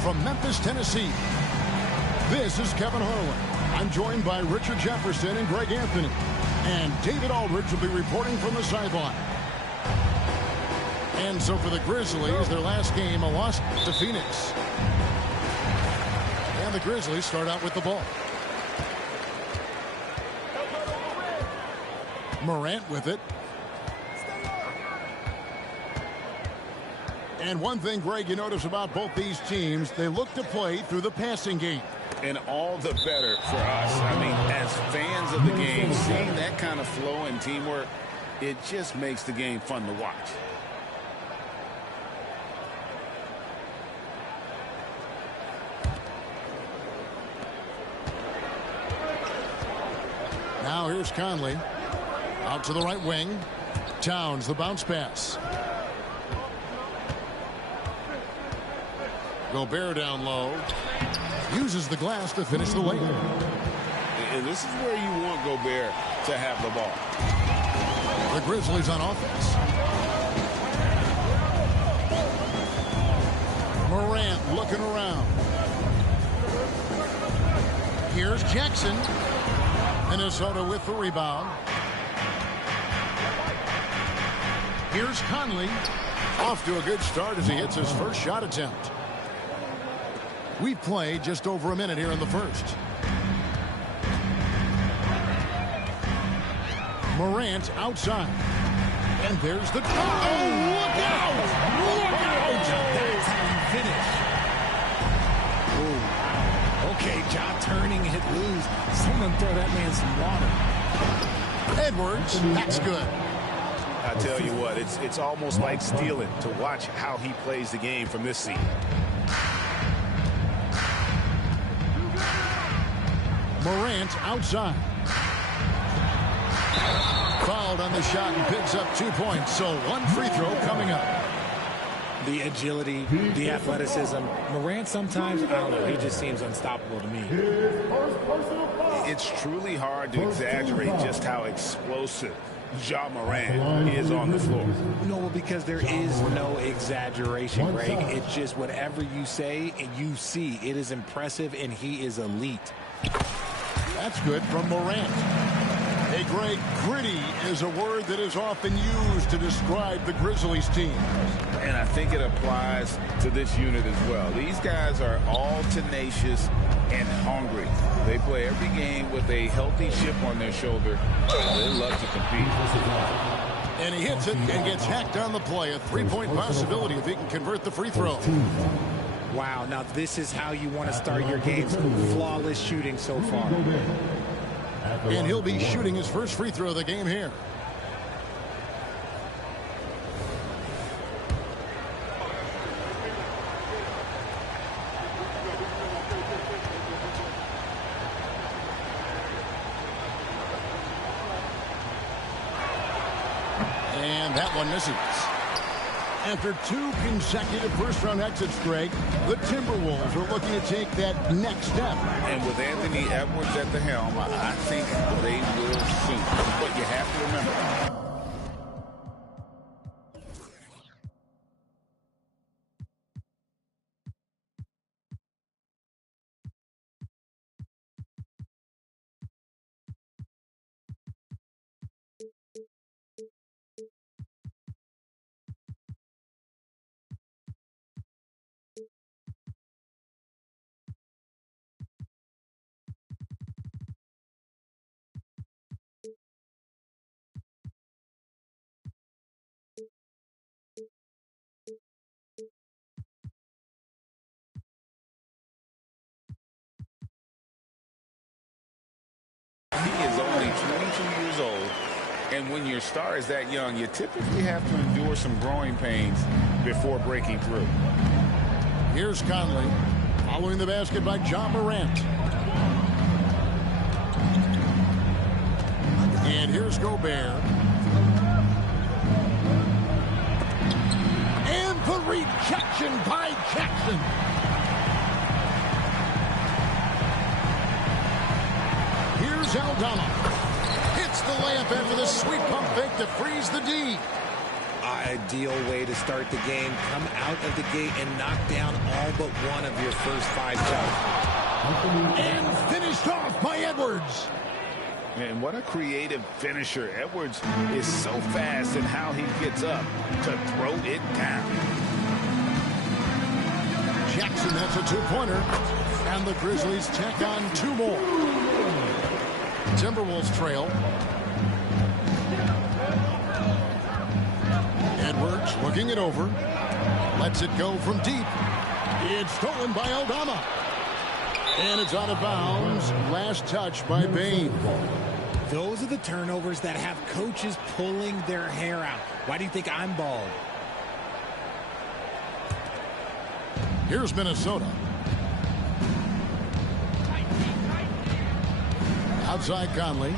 from Memphis, Tennessee. This is Kevin Harlan. I'm joined by Richard Jefferson and Greg Anthony. And David Aldridge will be reporting from the sideline. And so for the Grizzlies, their last game, a loss to Phoenix. And the Grizzlies start out with the ball. Morant with it. And one thing, Greg, you notice about both these teams, they look to play through the passing game. And all the better for us. I mean, as fans of the game, seeing that kind of flow and teamwork, it just makes the game fun to watch. Now here's Conley. Out to the right wing. Towns, the bounce pass. Gobert down low. Uses the glass to finish the layup. And this is where you want Gobert to have the ball. The Grizzlies on offense. Morant looking around. Here's Jackson. Minnesota with the rebound. Here's Conley. Off to a good start as he hits his first shot attempt. We've played just over a minute here in the first. Morant outside. And there's the... Oh, look out! Look out! That's how you finish. Ooh. Okay, job turning, hit loose. Someone throw that man some water. Edwards, that's good. I tell you what, it's almost like stealing to watch how he plays the game from this seat. Morant outside. Fouled on the shot and picks up 2 points. So one free throw coming up. The agility, the athleticism. Morant sometimes, I don't know, he just seems unstoppable to me. It's truly hard to exaggerate just how explosive Ja Morant is on the floor. No, because there is no exaggeration, Greg. It's just whatever you say and you see. It is impressive, and he is elite. That's good from Morant. Hey, Greg, gritty is a word that is often used to describe the Grizzlies team. And I think it applies to this unit as well. These guys are all tenacious and hungry. They play every game with a healthy chip on their shoulder. They love to compete. And he hits it and gets hacked on the play. A three-point possibility if he can convert the free throw. Wow, now this is how you want to start your games. Flawless shooting so far. And he'll be shooting his first free throw of the game here. And that one misses. After 2 consecutive first-round exits, Greg, the Timberwolves are looking to take that next step. And with Anthony Edwards at the helm, I think they will soon. But you have to remember, he is only 22 years old, and when your star is that young, you typically have to endure some growing pains before breaking through. Here's Conley, following the basket by Ja Morant. And here's Gobert. And the rejection by Jackson. Here's Aldama. Hits the layup after the sweet pump fake to freeze the D. ideal way to start the game. Come out of the gate and knock down all but one of your first 5 shots. And finished off by Edwards. And what a creative finisher. Edwards is so fast in how he gets up to throw it down. Jackson, that's a 2-pointer. And the Grizzlies tack on 2 more. Timberwolves trail. Edwards looking it over. Lets it go from deep. It's stolen by Aldama. And it's out of bounds. Last touch by Bain. Those are the turnovers that have coaches pulling their hair out. Why do you think I'm bald? Here's Minnesota. Outside Conley.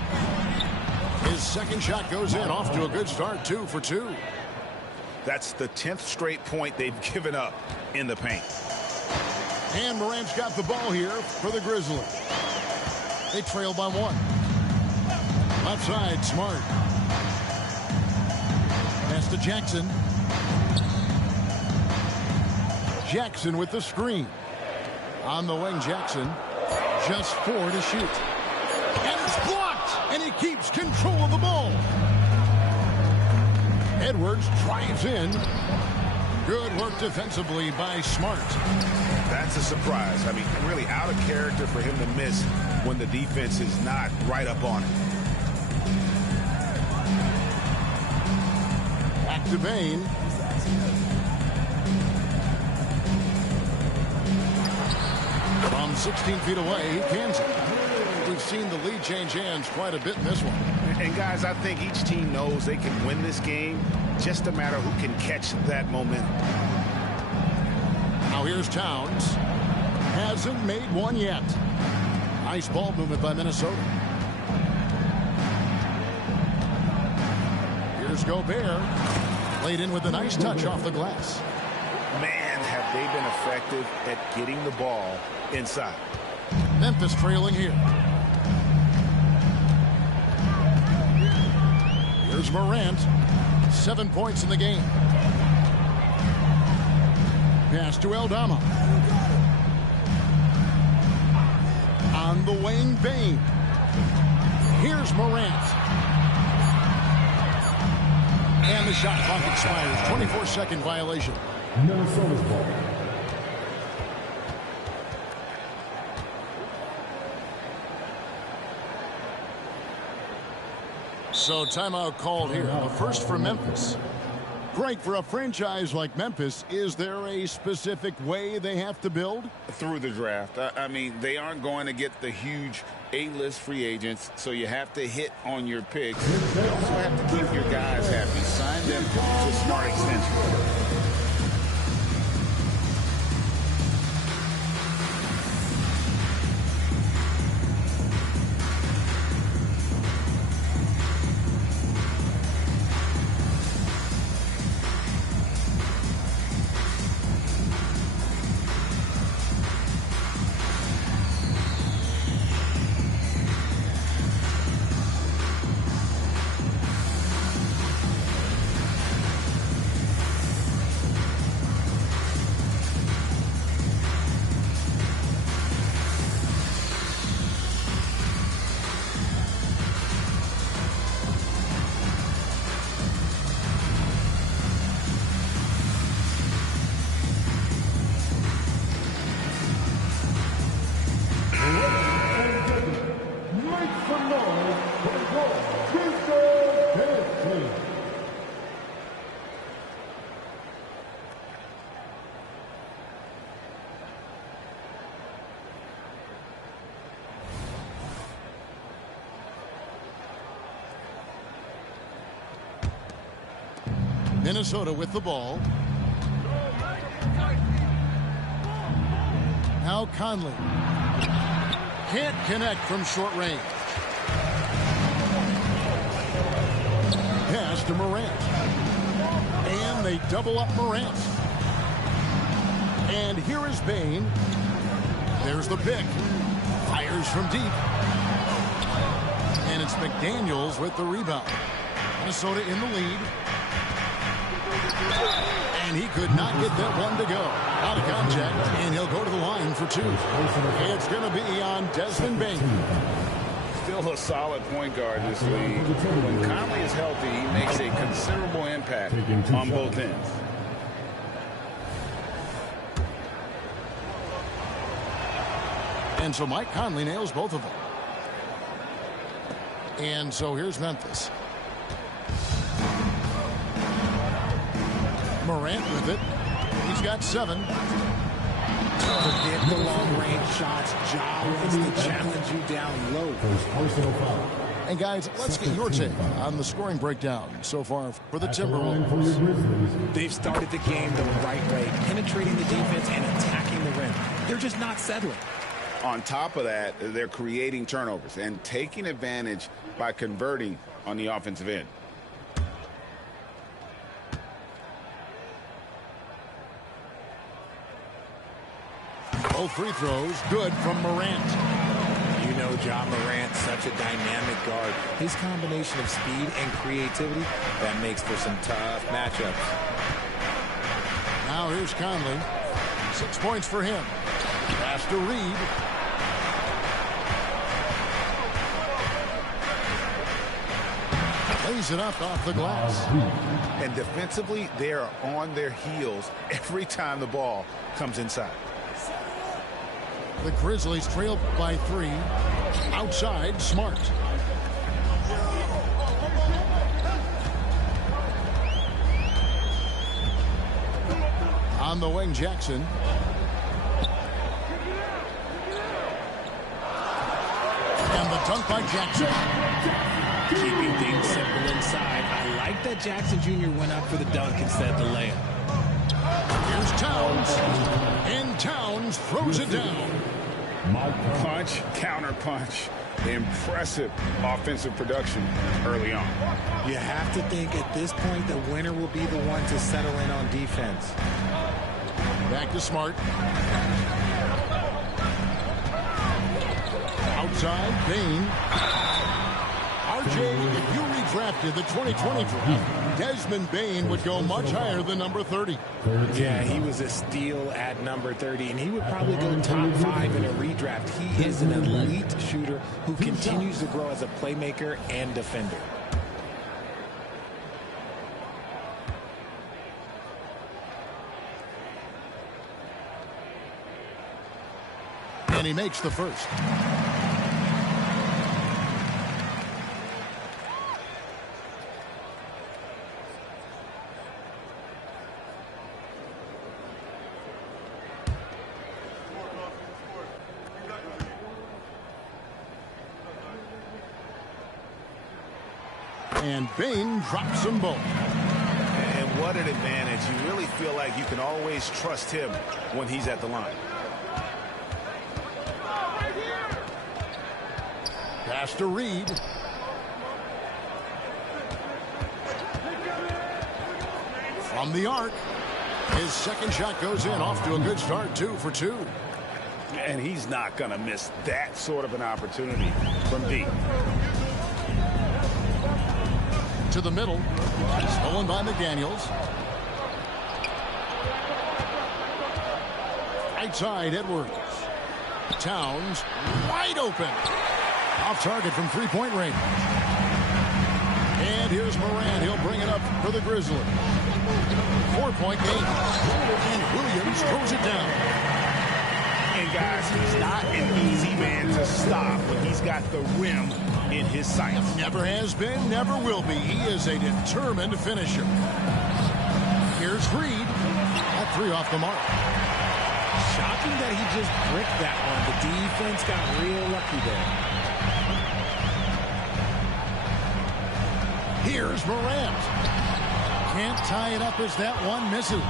His second shot goes in. Off to a good start. 2 for 2. That's the 10th straight point they've given up in the paint. And Morant's got the ball here for the Grizzlies. They trail by 1. Left side, Smart. Pass to Jackson. Jackson with the screen. On the wing, Jackson. Just 4 to shoot. And it's blocked. And he keeps control of the ball. Edwards drives in. Good work defensively by Smart. That's a surprise. I mean, really out of character for him to miss when the defense is not right up on him. Back to Bain. From 16 feet away, he cans it. We've seen the lead change hands quite a bit in this one. And guys, I think each team knows they can win this game. Just a matter who can catch that momentum. Now here's Towns. Hasn't made one yet. Nice ball movement by Minnesota. Here's Gobert. Played in with a nice touch off the glass. Man, have they been effective at getting the ball inside. Memphis trailing here. Here's Morant. 7 points in the game. Pass to Aldama. On the wing, Bain. Here's Morant. And the shot clock expires. 24-second violation. Minnesota's ball. So timeout called here. The first for Memphis. Greg, for a franchise like Memphis, is there a specific way they have to build? Through the draft. I mean, they aren't going to get the huge A-list free agents, so you have to hit on your picks. You also have to keep your guys happy. Sign them to smart extensions. Minnesota with the ball. Now Conley. Can't connect from short range. Pass to Morant. And they double up Morant. And here is Bain. There's the pick. Fires from deep. And it's McDaniels with the rebound. Minnesota in the lead. And he could not get that one to go. Out of contact, and he'll go to the line for 2. It's going to be on Desmond Bain. Still a solid point guard in this league. When Conley is healthy, he makes a considerable impact on both ends. And so Mike Conley nails both of them. And so here's Memphis. Morant with it. He's got 7. Forget the long-range shots. Ja wants to challenge you down low. And guys, let's get your take on the scoring breakdown so far for the Timberwolves. They've started the game the right way, penetrating the defense and attacking the rim. They're just not settling. On top of that, they're creating turnovers and taking advantage by converting on the offensive end. Both free throws good from Morant. You know Ja Morant, such a dynamic guard. His combination of speed and creativity, that makes for some tough matchups. Now here's Conley. 6 points for him. Pass to Reed. Lays it up off the glass. And defensively, they are on their heels every time the ball comes inside. The Grizzlies trail by 3. Outside, Smart. On the wing, Jackson. And the dunk by Jackson. Keeping things simple inside. I like that Jackson Jr. went up for the dunk instead of the layup. Here's Towns. And Towns throws it down. Punch, counter punch. Impressive offensive production early on. You have to think at this point the winner will be the one to settle in on defense. Back to Smart. Outside, Bain. RJ, if you redrafted the 2020 draft, Desmond Bain would go much higher than number 30. Yeah, he was a steal at number 30, and he would probably go top 5 in a redraft. He is an elite shooter who continues to grow as a playmaker and defender. And he makes the first. And Bain drops them both. And what an advantage. You really feel like you can always trust him when he's at the line. Pass to Reed. From the arc. His second shot goes in. Off to a good start. 2 for 2. And he's not going to miss that sort of an opportunity from deep. To the middle. Stolen by McDaniels. Right side, Edwards. Towns wide open. Off target from three-point range. And here's Morant. He'll bring it up for the Grizzlies. 4-point game. And Williams throws it down. And guys, he's not an easy man to stop when he's got the rim in his sights. Never has been, never will be. He is a determined finisher. Here's Reed. That 3 off the mark. Shocking that he just bricked that one. The defense got real lucky there. Here's Morant. Can't tie it up as that one misses.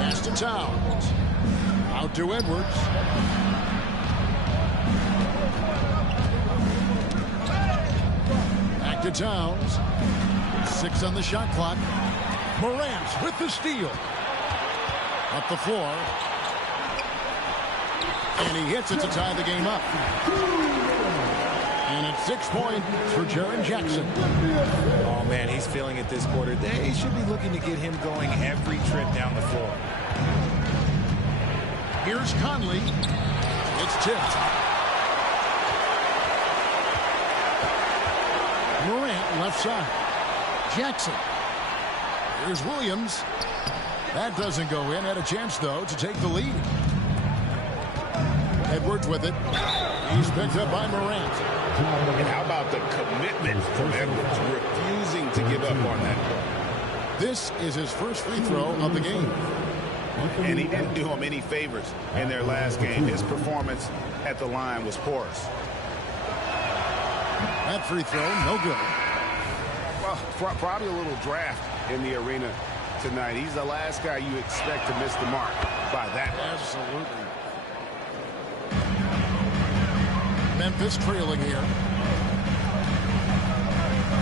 Pass to Towns. Out to Edwards. Back to Towns. 6 on the shot clock. Morant with the steal. Up the floor. And he hits it to tie the game up. And it's 6 points for Jaren Jackson. Oh, man, he's feeling it this quarter. They should be looking to get him going every trip down the floor. Here's Conley. It's tipped. Morant left side. Jackson. Here's Williams. That doesn't go in. Had a chance, though, to take the lead. Edwards with it. He's picked up by Morant. And how about the commitment from Edwards, refusing to give up on that. This is his first free throw of the game. And he didn't do him any favors in their last game. His performance at the line was porous. That free throw, no good. Well, probably a little draft in the arena tonight. He's the last guy you expect to miss the mark by that much. Absolutely. Memphis trailing here.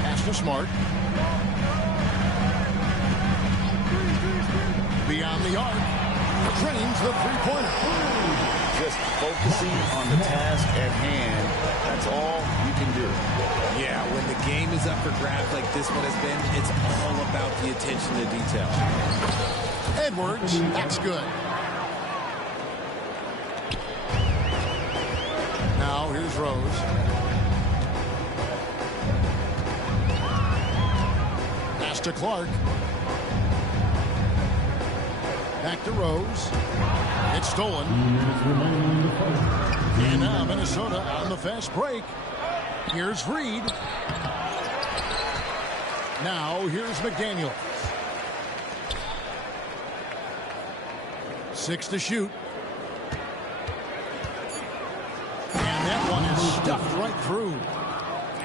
Pass to Smart. Beyond the arc. Drains the three-pointer. Just focusing on the task at hand. That's all you can do. Yeah, when the game is up for grabs like this one has been, it's all about the attention to detail. Edwards, that's good. Now here's Rose. Pass to Clark. Back to Rose. It's stolen. And now Minnesota on the fast break. Here's Reed. Now here's McDaniel. 6 to shoot. And that one is stuffed right through.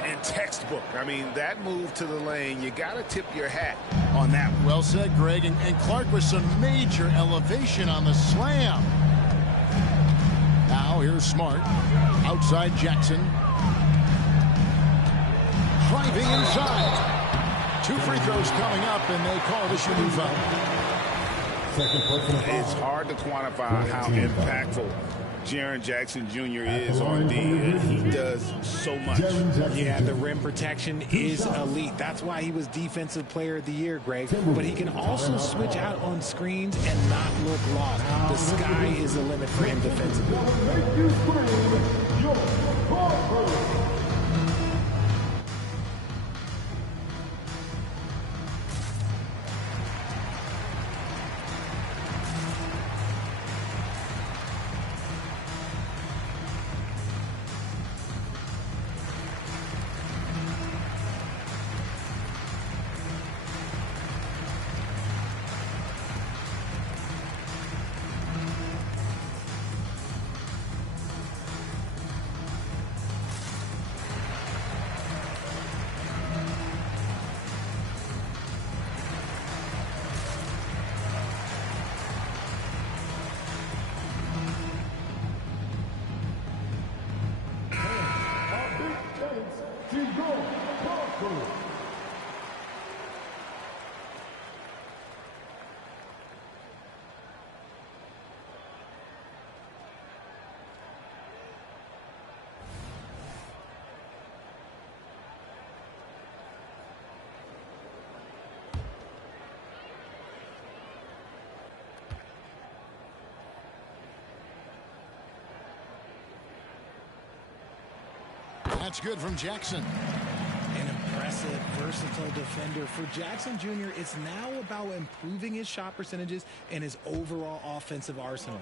And textbook. I mean, that move to the lane, you got to tip your hat on that one. Well said, Greg. And Clark with some major elevation on the slam. Now here's Smart. Outside Jackson. Driving inside. 2 free throws coming up, and they call the shooting foul. It's hard to quantify how impactful Jaren Jackson Jr. is on D. He does so much. Yeah, the rim protection is elite. That's why he was Defensive Player of the Year, Greg. But he can also switch out on screens and not look lost. The sky is the limit for him defensively. That's good from Jackson. An impressive, versatile defender. For Jackson Jr., it's now about improving his shot percentages and his overall offensive arsenal.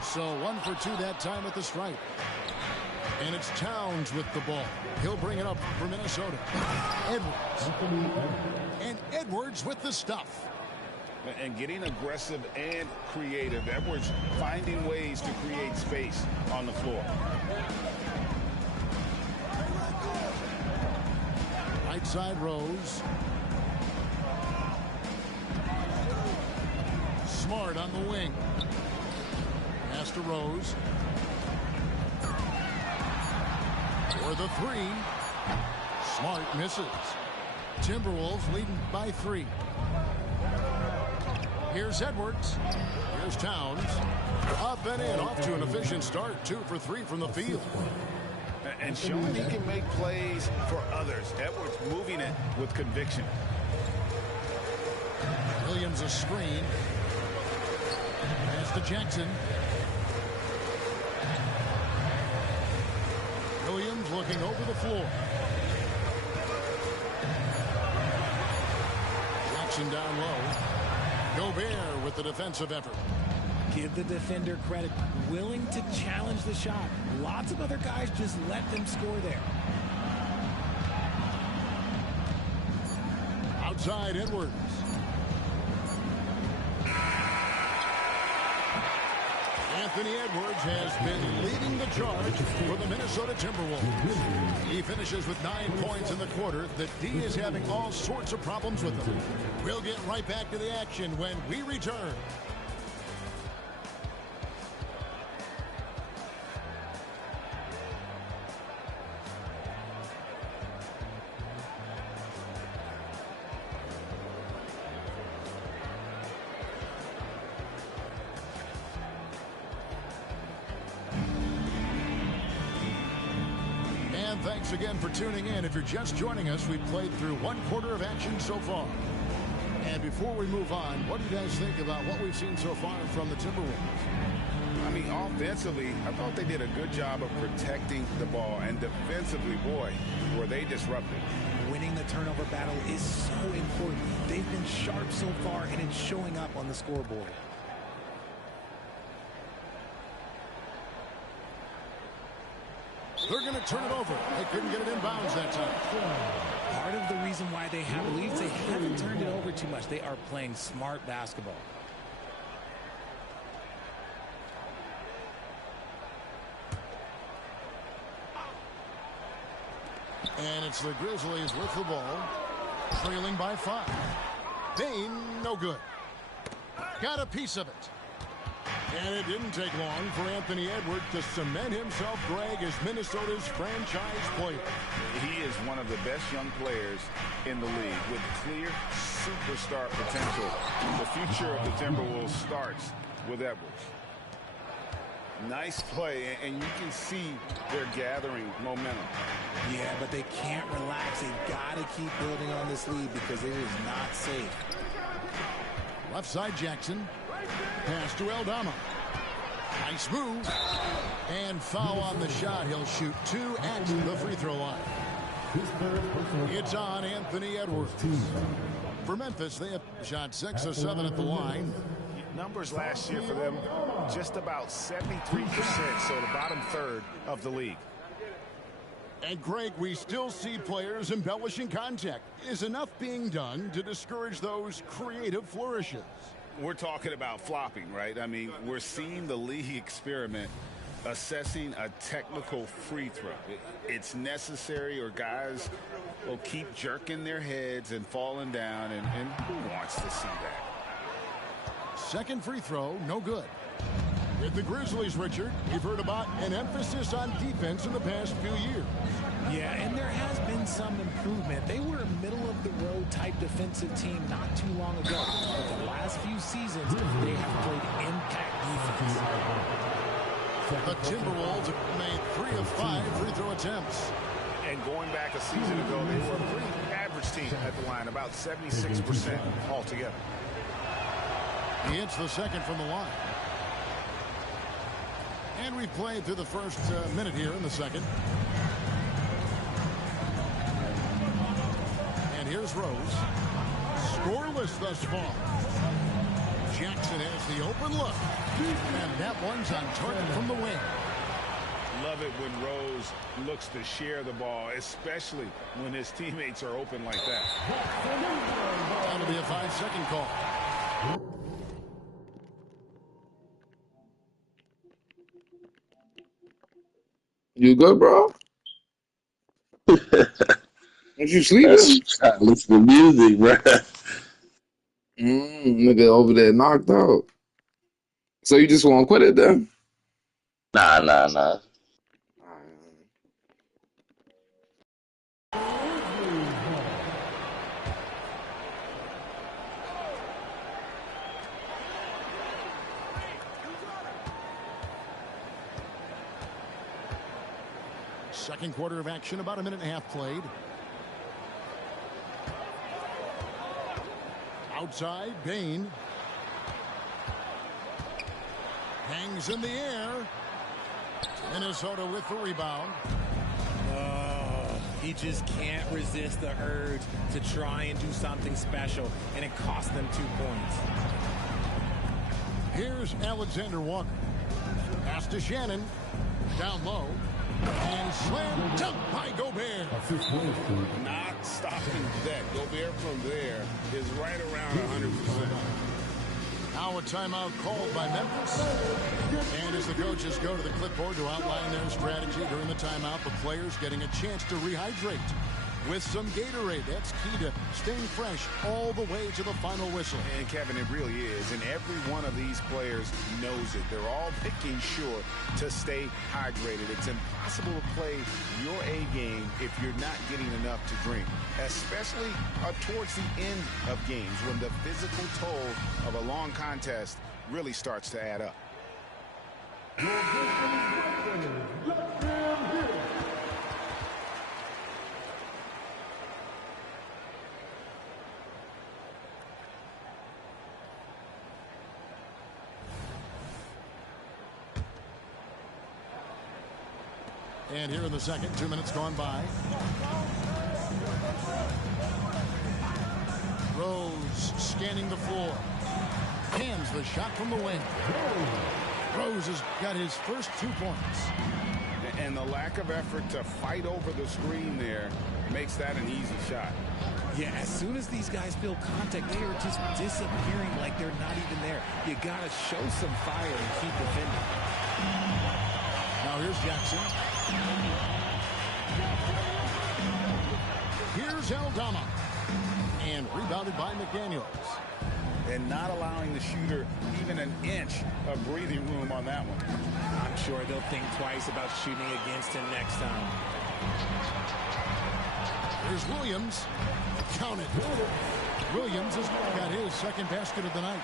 So 1 for 2 that time at the stripe. And it's Towns with the ball. He'll bring it up for Minnesota. Edwards. And Edwards with the stuff. And getting aggressive and creative. Edwards finding ways to create space on the floor. Right side Rose. Smart on the wing. Pass to Rose. For the 3. Smart misses. Timberwolves leading by 3. Here's Edwards. Here's Towns. Up and in, off to an efficient start. 2 for 3 from the field. And showing he can make plays for others. Edwards moving it with conviction. Williams a screen. Pass to Jackson. Williams looking over the floor. Jackson down low. Gobert with the defensive effort. Give the defender credit. Willing to challenge the shot. Lots of other guys just let them score there. Outside Edwards. Anthony Edwards has been leading the charge for the Minnesota Timberwolves. He finishes with 9 points in the quarter. The D is having all sorts of problems with him. We'll get right back to the action when we return. Thanks again for tuning in. If you're just joining us, we've played through 1 quarter of action so far. And before we move on, what do you guys think about what we've seen so far from the Timberwolves? I mean, offensively, I thought they did a good job of protecting the ball. And defensively, boy, were they disruptive. Winning the turnover battle is so important. They've been sharp so far, and it's showing up on the scoreboard. They're going to turn it over. They couldn't get it in bounds that time. Part of the reason why they have leads, they haven't turned it over too much. They are playing smart basketball. And it's the Grizzlies with the ball, trailing by 5. Bain, no good. Got a piece of it. And it didn't take long for Anthony Edwards to cement himself, Greg, as Minnesota's franchise player. He is one of the best young players in the league with clear superstar potential. The future of the Timberwolves starts with Edwards. Nice play, and you can see they're gathering momentum. Yeah, but they can't relax. They've got to keep building on this lead because it is not safe. Left side Jackson. Pass to Aldama. Nice move. And foul on the shot. He'll shoot 2 at the free throw line. It's on Anthony Edwards. For Memphis, they have shot 6 of 7 at the line. Numbers last year for them, just about 73%, so the bottom third of the league. And Greg, we still see players embellishing contact. Is enough being done to discourage those creative flourishes? We're talking about flopping, right? I mean, we're seeing the league experiment assessing a technical free throw. It's necessary, or guys will keep jerking their heads and falling down, and who wants to see that? Second free throw, no good. With the Grizzlies, Richard, you've heard about an emphasis on defense in the past few years. Yeah, and there has been some improvement. They were a middle-of-the-road type defensive team not too long ago. But the last few seasons, they have played impact defense. The Timberwolves have made 3 of 5 free throw attempts. And going back a season ago, they were a pretty average team at the line, about 76% altogether. He hits the second from the line. And we've played through the first minute here in the second. And here's Rose. Scoreless thus far. Jackson has the open look. And that one's on target from the wing. Love it when Rose looks to share the ball, especially when his teammates are open like that. That'll be a 5-second call. You good, bro? Aren't you sleeping? Listen to music, bro. Nigga over there knocked out. So you just want to quit it then? Nah. Second quarter of action, about a minute and a half played. Outside, Bain. Hangs in the air. Minnesota with the rebound. He just can't resist the urge to try and do something special, and it cost them 2 points. Here's Alexander Walker. Pass to Shannon. Down low. And slam dunk by Gobert. Not stopping that. Gobert from there is right around 100%. Now a timeout called by Memphis. And as the coaches go to the clipboard to outline their strategy during the timeout, the players getting a chance to rehydrate with some Gatorade. That's key to staying fresh all the way to the final whistle. And Kevin, it really is. And every one of these players knows it. They're all making sure to stay hydrated. It's impossible to play your A game if you're not getting enough to drink, especially towards the end of games when the physical toll of a long contest really starts to add up. And here in the second, 2 minutes gone by. Rose scanning the floor. Hands the shot from the wing. Rose has got his first 2 points. And the lack of effort to fight over the screen there makes that an easy shot. Yeah, as soon as these guys feel contact, they are just disappearing like they're not even there. You got to show some fire and keep defending. Now here's Jackson. Here's Aldama. And rebounded by McDaniels. And not allowing the shooter even an inch of breathing room on that one. I'm sure they'll think twice about shooting against him next time. Here's Williams. Count it. Williams has got his second basket of the night.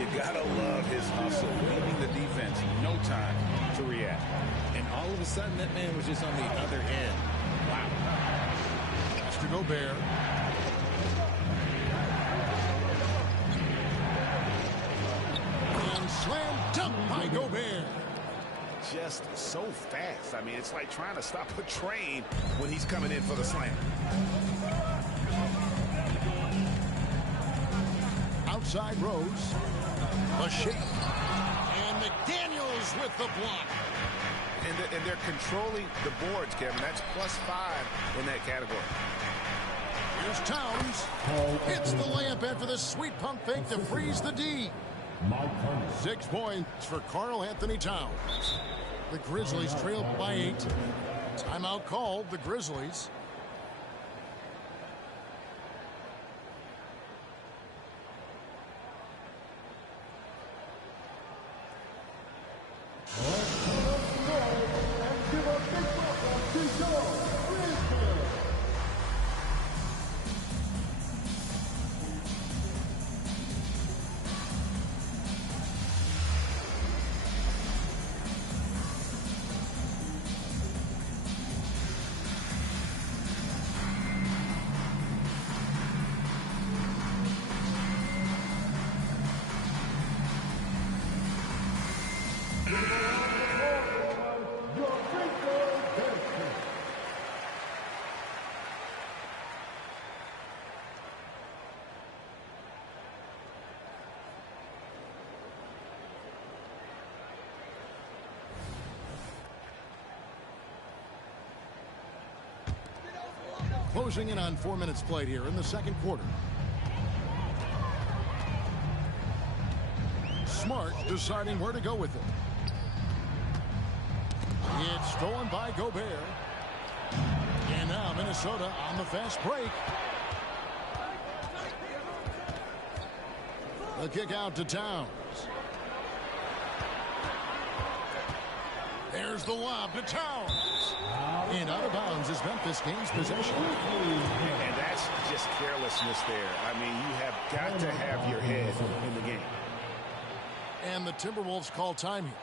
You gotta love his hustle, leaving the defense no time to react. And all of a sudden, that man was just on the other end. Wow. Pass to Gobert. And slam dunk by Gobert. Just so fast. I mean, it's like trying to stop a train when he's coming in for the slam. Outside Rose. A shake. And McDaniels with the block. And they're controlling the boards, Kevin. That's +5 in that category. Here's Towns. Hits the layup after the sweet pump fake to freeze the D. 6 points for Karl Anthony Towns. The Grizzlies trail by 8. Timeout called, the Grizzlies. Closing in on 4 minutes played here in the second quarter. Smart deciding where to go with it. It's stolen by Gobert. And now Minnesota on the fast break. The kick out to Towns. There's the lob to Towns. And out of bounds as Memphis gains possession. And that's just carelessness there. I mean, you have got to have your head in the game. And the Timberwolves call time here.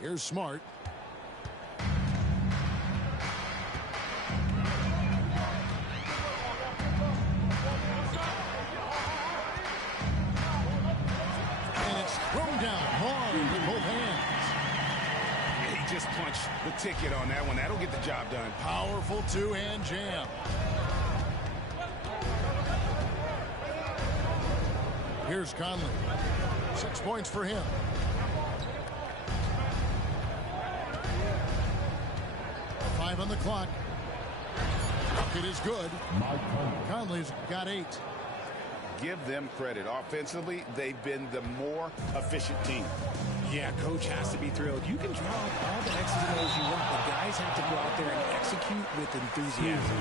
Here's Smart. And it's thrown down hard with both hands. He just punched the ticket on that one. That'll get the job done. Powerful two-hand jam. Here's Conley. 6 points for him. Five on the clock. Bucket is good. Conley's got 8. Give them credit. Offensively, they've been the more efficient team. Yeah, coach has to be thrilled. You can draw up all the X's and O's you want, but guys have to go out there and execute with enthusiasm.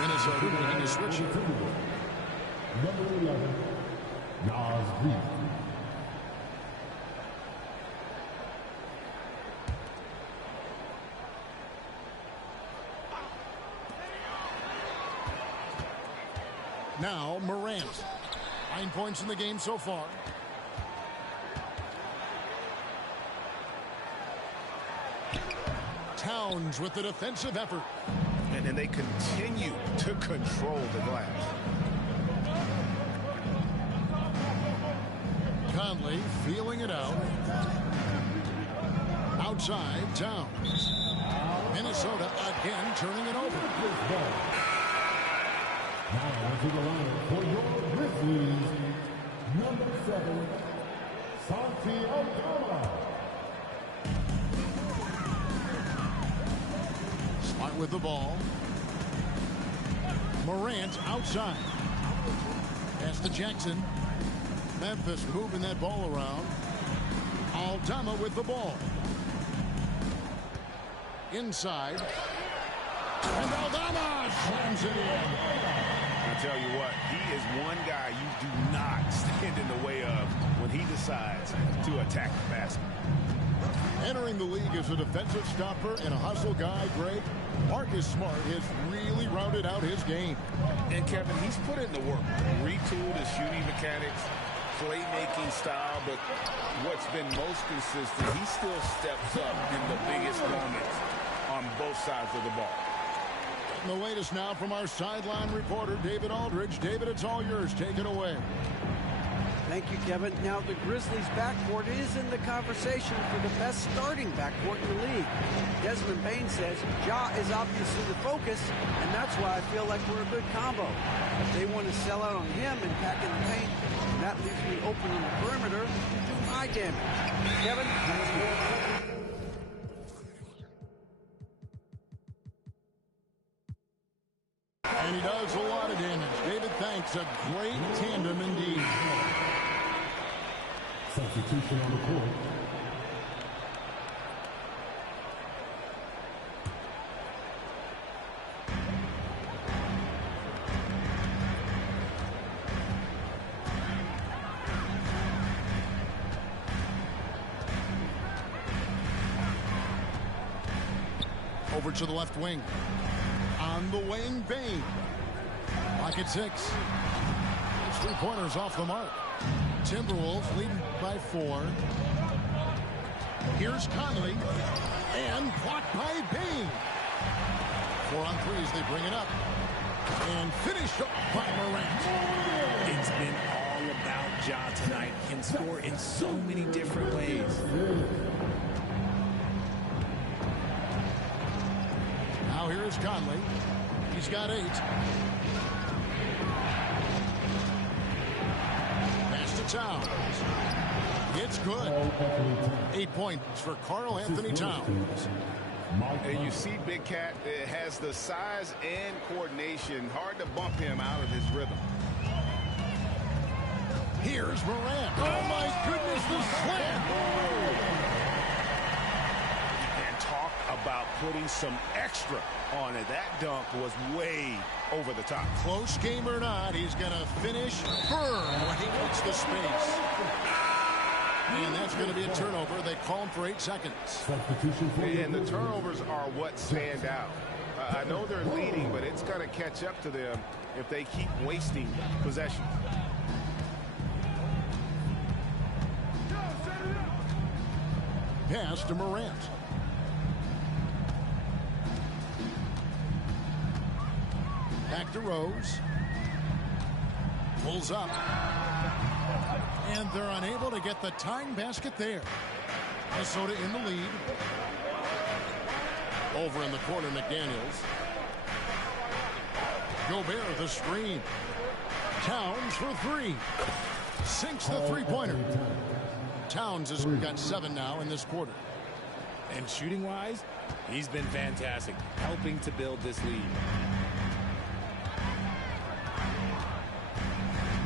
Minnesota making a switch. Number 11, Nas Reed. Now Morant. 9 points in the game so far. Towns with the defensive effort. And then they continue to control the glass. Conley feeling it out. Outside, Towns. Minnesota again turning it over. Now to the line for your Grizzlies, number 7, Santi Aldama. Smart with the ball. Morant outside. Pass to Jackson. Memphis moving that ball around. Aldama with the ball. Inside. And Aldama slams it in. I tell you what, he is one guy you do not stand in the way of when he decides to attack the basket. Entering the league as a defensive stopper and a hustle guy, Greg, Marcus Smart has really rounded out his game. And Kevin, he's put in the work, retooled his shooting mechanics, playmaking style, but what's been most consistent, he still steps up in the biggest moments on both sides of the ball. And the latest now from our sideline reporter, David Aldridge. David, it's all yours. Take it away. Thank you, Kevin. Now, the Grizzlies' backcourt is in the conversation for the best starting backcourt in the league. Desmond Bain says Ja is obviously the focus, and that's why I feel like we're a good combo. If they want to sell out on him and pack in the paint, and that leaves me open on the perimeter, do my damage. Kevin, And he does a lot of damage. David, thanks. A great tandem indeed. Substitution on the court. Over to the left wing. On the wing, Bain. Pocket 6. It's 3-pointers off the mark. Timberwolves leading by 4. Here's Conley. And blocked by Bain. 4 on 3s. They bring it up. And finished up by Morant. It's been all about Ja tonight. Can score in so many different ways. Now here is Conley. He's got 8. Pass to Towns. It's good. 8 points for Karl Anthony Towns. And you see Big Cat has the size and coordination. Hard to bump him out of his rhythm. Here's Morant. Oh, my goodness, the slam. And talk about putting some extra on it. That dunk was way over the top. Close game or not, he's going to finish firm when he gets the space. And that's going to be a turnover. They call him for 8 seconds. And the turnovers are what stand out. I know they're leading, but it's going to catch up to them if they keep wasting possessions. pass to Morant. Back to Rose. Pulls up. And they're unable to get the tying basket there. Minnesota in the lead. Over in the corner, McDaniels. Gobert the screen. Towns for three. Sinks the three-pointer. Towns has got 7 now in this quarter. And shooting-wise, he's been fantastic, helping to build this lead.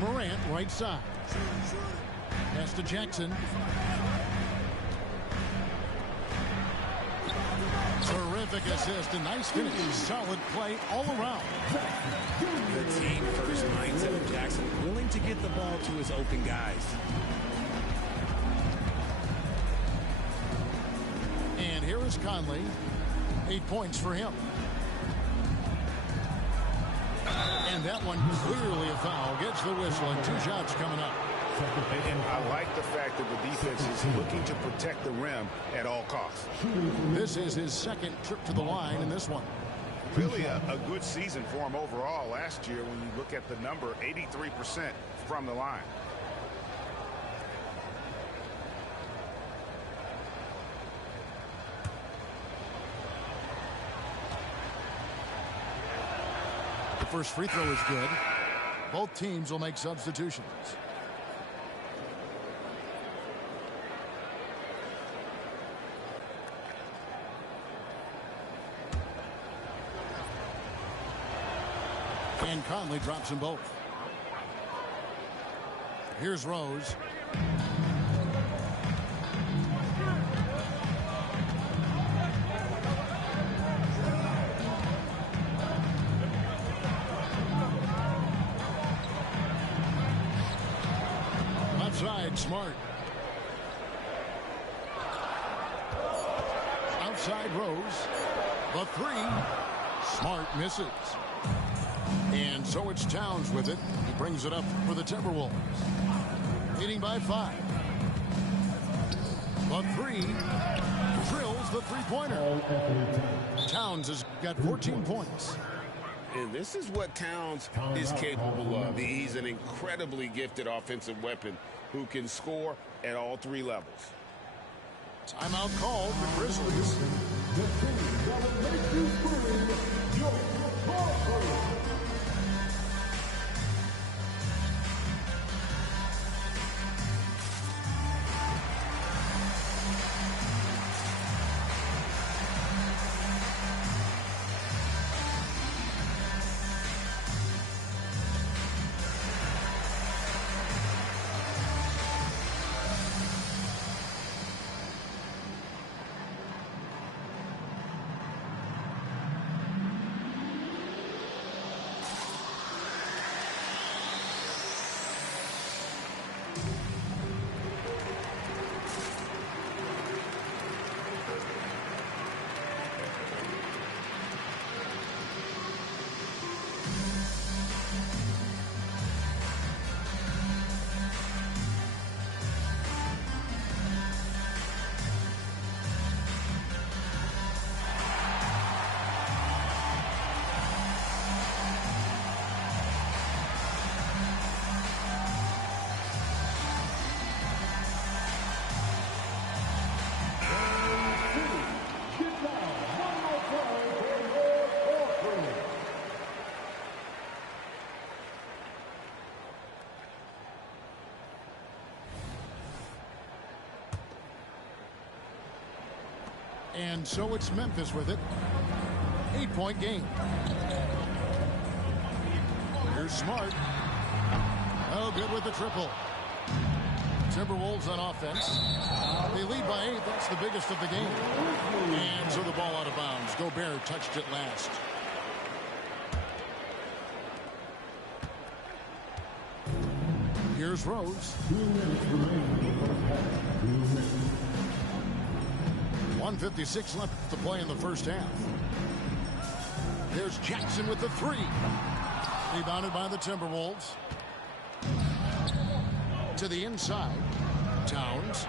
Morant, right side. Pass to Jackson. Terrific assist, a nice finish. Solid play all around. The team-first mindset of Jackson, willing to get the ball to his open guys. And here is Conley. 8 points for him. And that one clearly a foul. Gets the whistle and 2 shots coming up. And I like the fact that the defense is looking to protect the rim at all costs. This is his second trip to the line in this one. Really a good season for him overall last year when you look at the number, 83% from the line. The first free throw is good. Both teams will make substitutions. And Conley drops them both. Here's Rose. Outside, Smart. Outside, Rose. The three. Smart misses. And so it's Towns with it. He brings it up for the Timberwolves. Leading by 5. The three. Drills the three-pointer. Towns has got 14 points. And this is what Towns is capable of. He's an incredibly gifted offensive weapon who can score at all 3 levels. Timeout called the Grizzlies. And so it's Memphis with it. 8-point game. Here's Smart. Oh, good with the triple. Timberwolves on offense. They lead by 8. That's the biggest of the game. And so the ball out of bounds. Gobert touched it last. Here's Rose. 1:56 left to play in the first half. There's Jackson with the three. Rebounded by the Timberwolves. To the inside. Towns.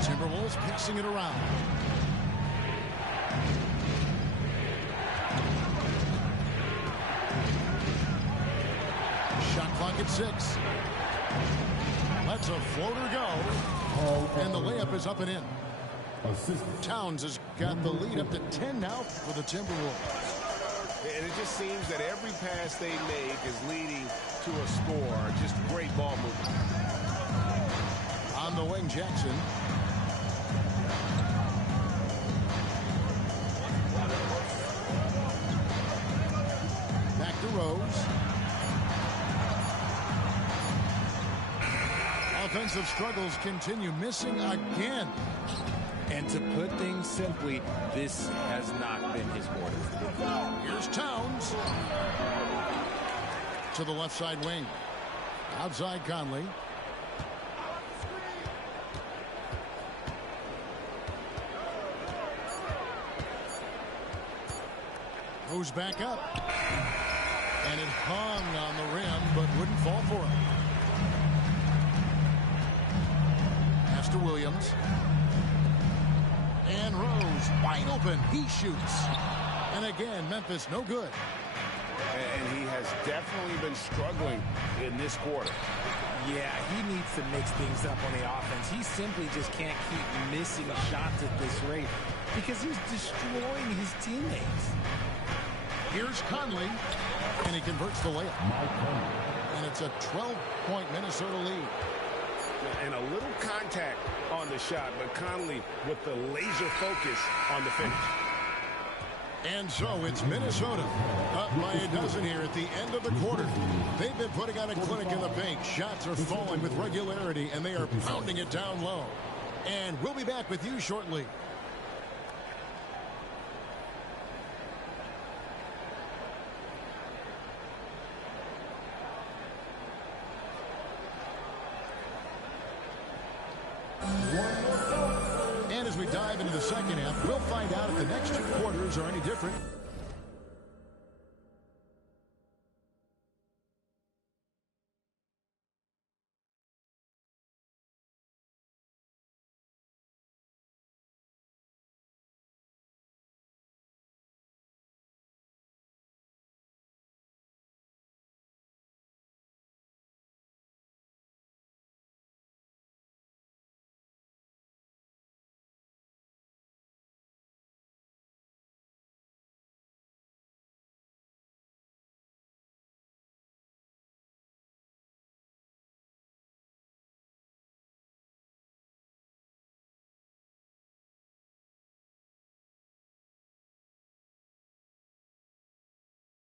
Timberwolves passing it around. Shot clock at 6. Lets a floater go. And the layup is up and in. Towns has got the lead up to 10 now for the Timberwolves. And it just seems that every pass they make is leading to a score. Just great ball movement. On the wing, Jackson. Back to Rose. Offensive struggles continue, missing again. And to put things simply, this has not been his quarter. Here's Towns. To the left side wing. Outside Conley. Goes back up. And it hung on the rim, but wouldn't fall for him. Pass to Williams. And Rose, wide open. He shoots. And again, Memphis, no good. And he has definitely been struggling in this quarter. Yeah, he needs to mix things up on the offense. He simply just can't keep missing shots at this rate because he's destroying his teammates. Here's Conley, and he converts the layup. And it's a 12-point Minnesota lead. And a little contact on the shot, but Conley with the laser focus on the finish. And so it's Minnesota up by a dozen here at the end of the quarter. They've been putting on a clinic in the paint. Shots are falling with regularity, and they are pounding it down low. And we'll be back with you shortly. And as we dive into the second half, we'll find out if the next two quarters are any different.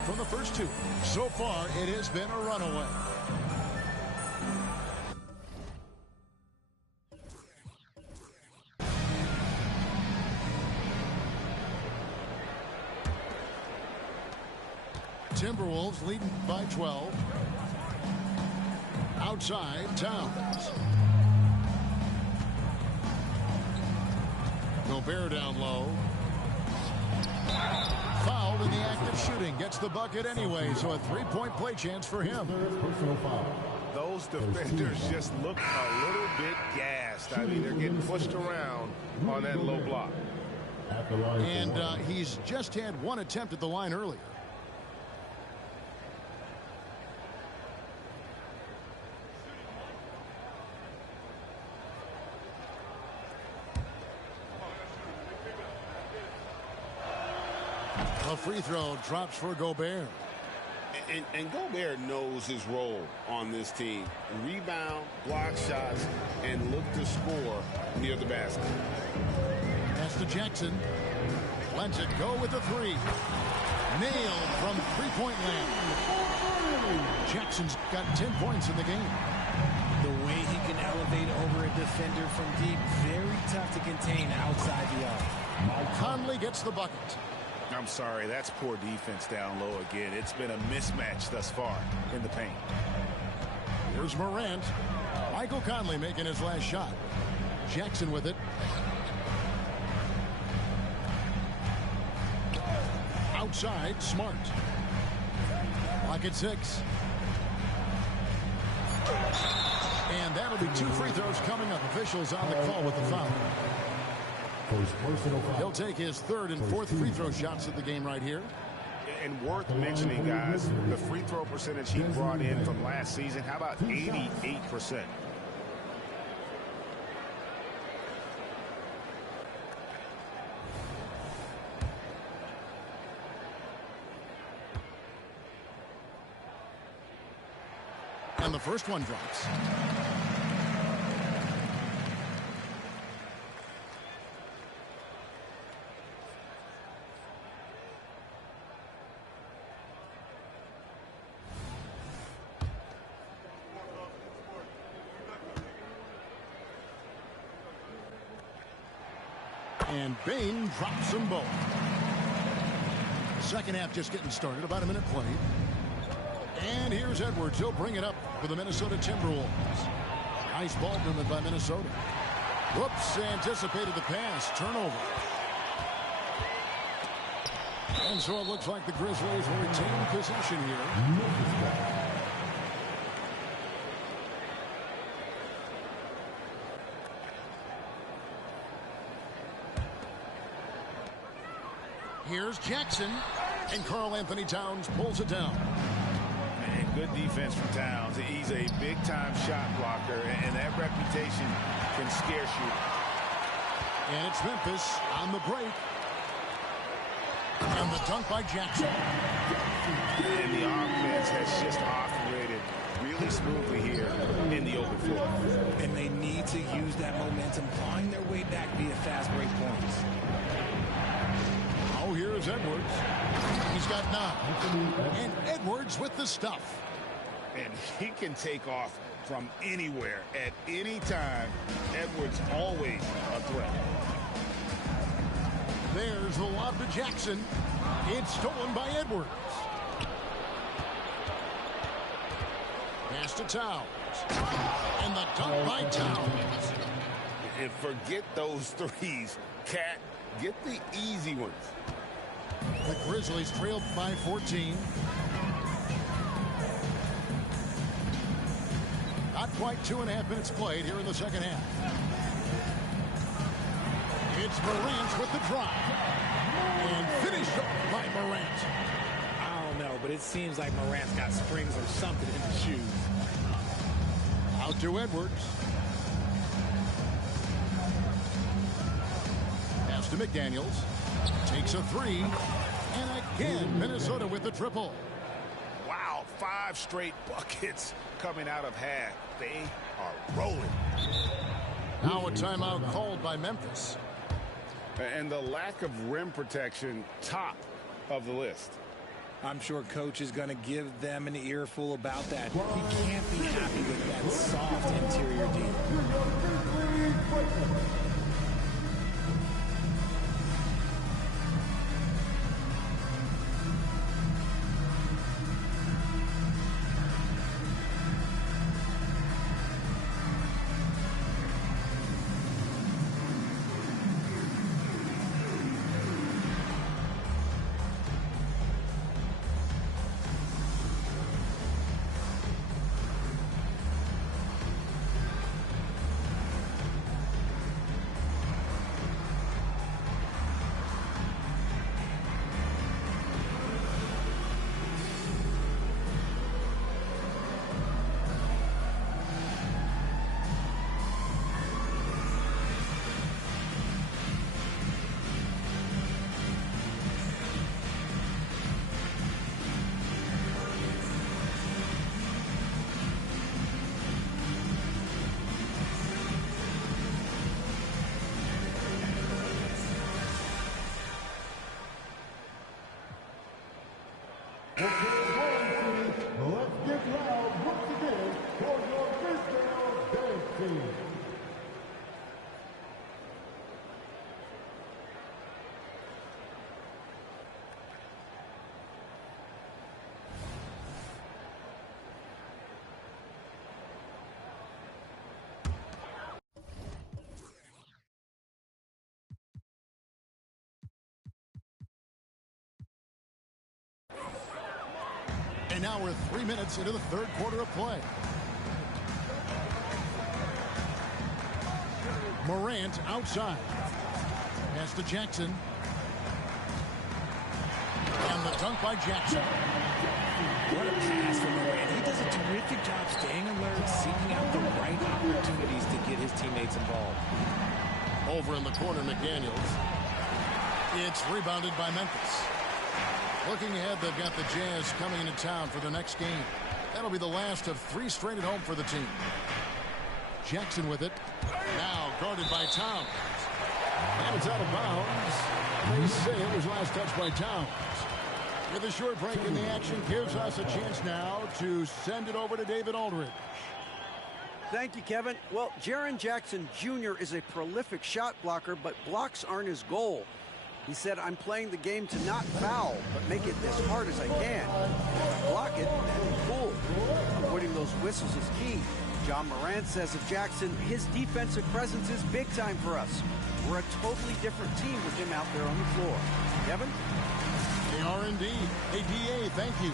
From the first two, so far it has been a runaway. Timberwolves leading by 12. Outside, Towns. Gobert down low. Fouled in the act of shooting. Gets the bucket anyway, so a three-point play chance for him. Those defenders just look a little bit gassed. I mean, they're getting pushed around on that low block. And he's just had one attempt at the line earlier. A free throw drops for Gobert. And Gobert knows his role on this team. Rebound, block shots, and look to score near the basket. Pass to Jackson. Lets it go with the three. Nailed from three-point land. Jackson's got 10 points in the game. The way he can elevate over a defender from deep, very tough to contain outside the arc. Conley gets the bucket. I'm sorry, that's poor defense down low again. It's been a mismatch thus far in the paint. Here's Morant. Michael Conley making his last shot. Jackson with it. Outside, Smart. Clock at 6. And that'll There'll be 2 free throws coming up. Officials on the call with the foul. He'll take his 3rd and 4th free throw shots of the game right here. And worth mentioning, guys, the free throw percentage he brought in from last season. How about 88%? And the first one drops. And Bain drops them both. Second half just getting started. About a minute played. And here's Edwards. He'll bring it up for the Minnesota Timberwolves. Nice ball movement by Minnesota. Whoops, anticipated the pass. Turnover. And so it looks like the Grizzlies will retain possession here. Here's Jackson, and Karl Anthony Towns pulls it down. And good defense from Towns. He's a big-time shot blocker, and that reputation can scare you. And it's Memphis on the break. And the dunk by Jackson. And the offense has just operated really smoothly here in the open floor. And they need to use that momentum, clawing their way back via fast break points. Oh, here's Edwards. He's got 9. And Edwards with the stuff. And he can take off from anywhere at any time. Edwards always a threat. There's the lob to Jackson. It's stolen by Edwards. Pass to Towns. And the dunk by Towns. And forget those threes, Cat. Get the easy ones. The Grizzlies trailed by 14. Not quite 2.5 minutes played here in the second half. It's Morant with the drive. And finished off by Morant. I don't know, but it seems like Morant's got springs or something in his shoes. Out to Edwards. Pass to McDaniels. Takes a 3. And again, Minnesota with the triple. Wow, 5 straight buckets coming out of half. They are rolling. Now a timeout called by Memphis. And the lack of rim protection, top of the list. I'm sure coach is going to give them an earful about that. He can't be happy with that soft interior D. Let's get loud once again for your Freestyle Dance Team. And now we're 3 minutes into the third quarter of play. Morant outside. Pass to Jackson. And the dunk by Jackson. What a pass from Morant. He does a terrific job staying alert, seeking out the right opportunities to get his teammates involved. Over in the corner, McDaniels. It's rebounded by Memphis. Looking ahead, they've got the Jazz coming into town for their next game. That'll be the last of 3 straight at home for the team. Jackson with it. Now guarded by Towns. And it's out of bounds. They say it was last touched by Towns. With a short break in the action, gives us a chance now to send it over to David Aldridge. Thank you, Kevin. Well, Jaren Jackson Jr. is a prolific shot blocker, but blocks aren't his goal. He said, I'm playing the game to not foul, but make it as hard as I can. If I block it, then it's cool. Avoiding those whistles is key. John Morant says of Jackson, his defensive presence is big time for us. We're a totally different team with him out there on the floor. Kevin? They are indeed. Hey, DA, thank you.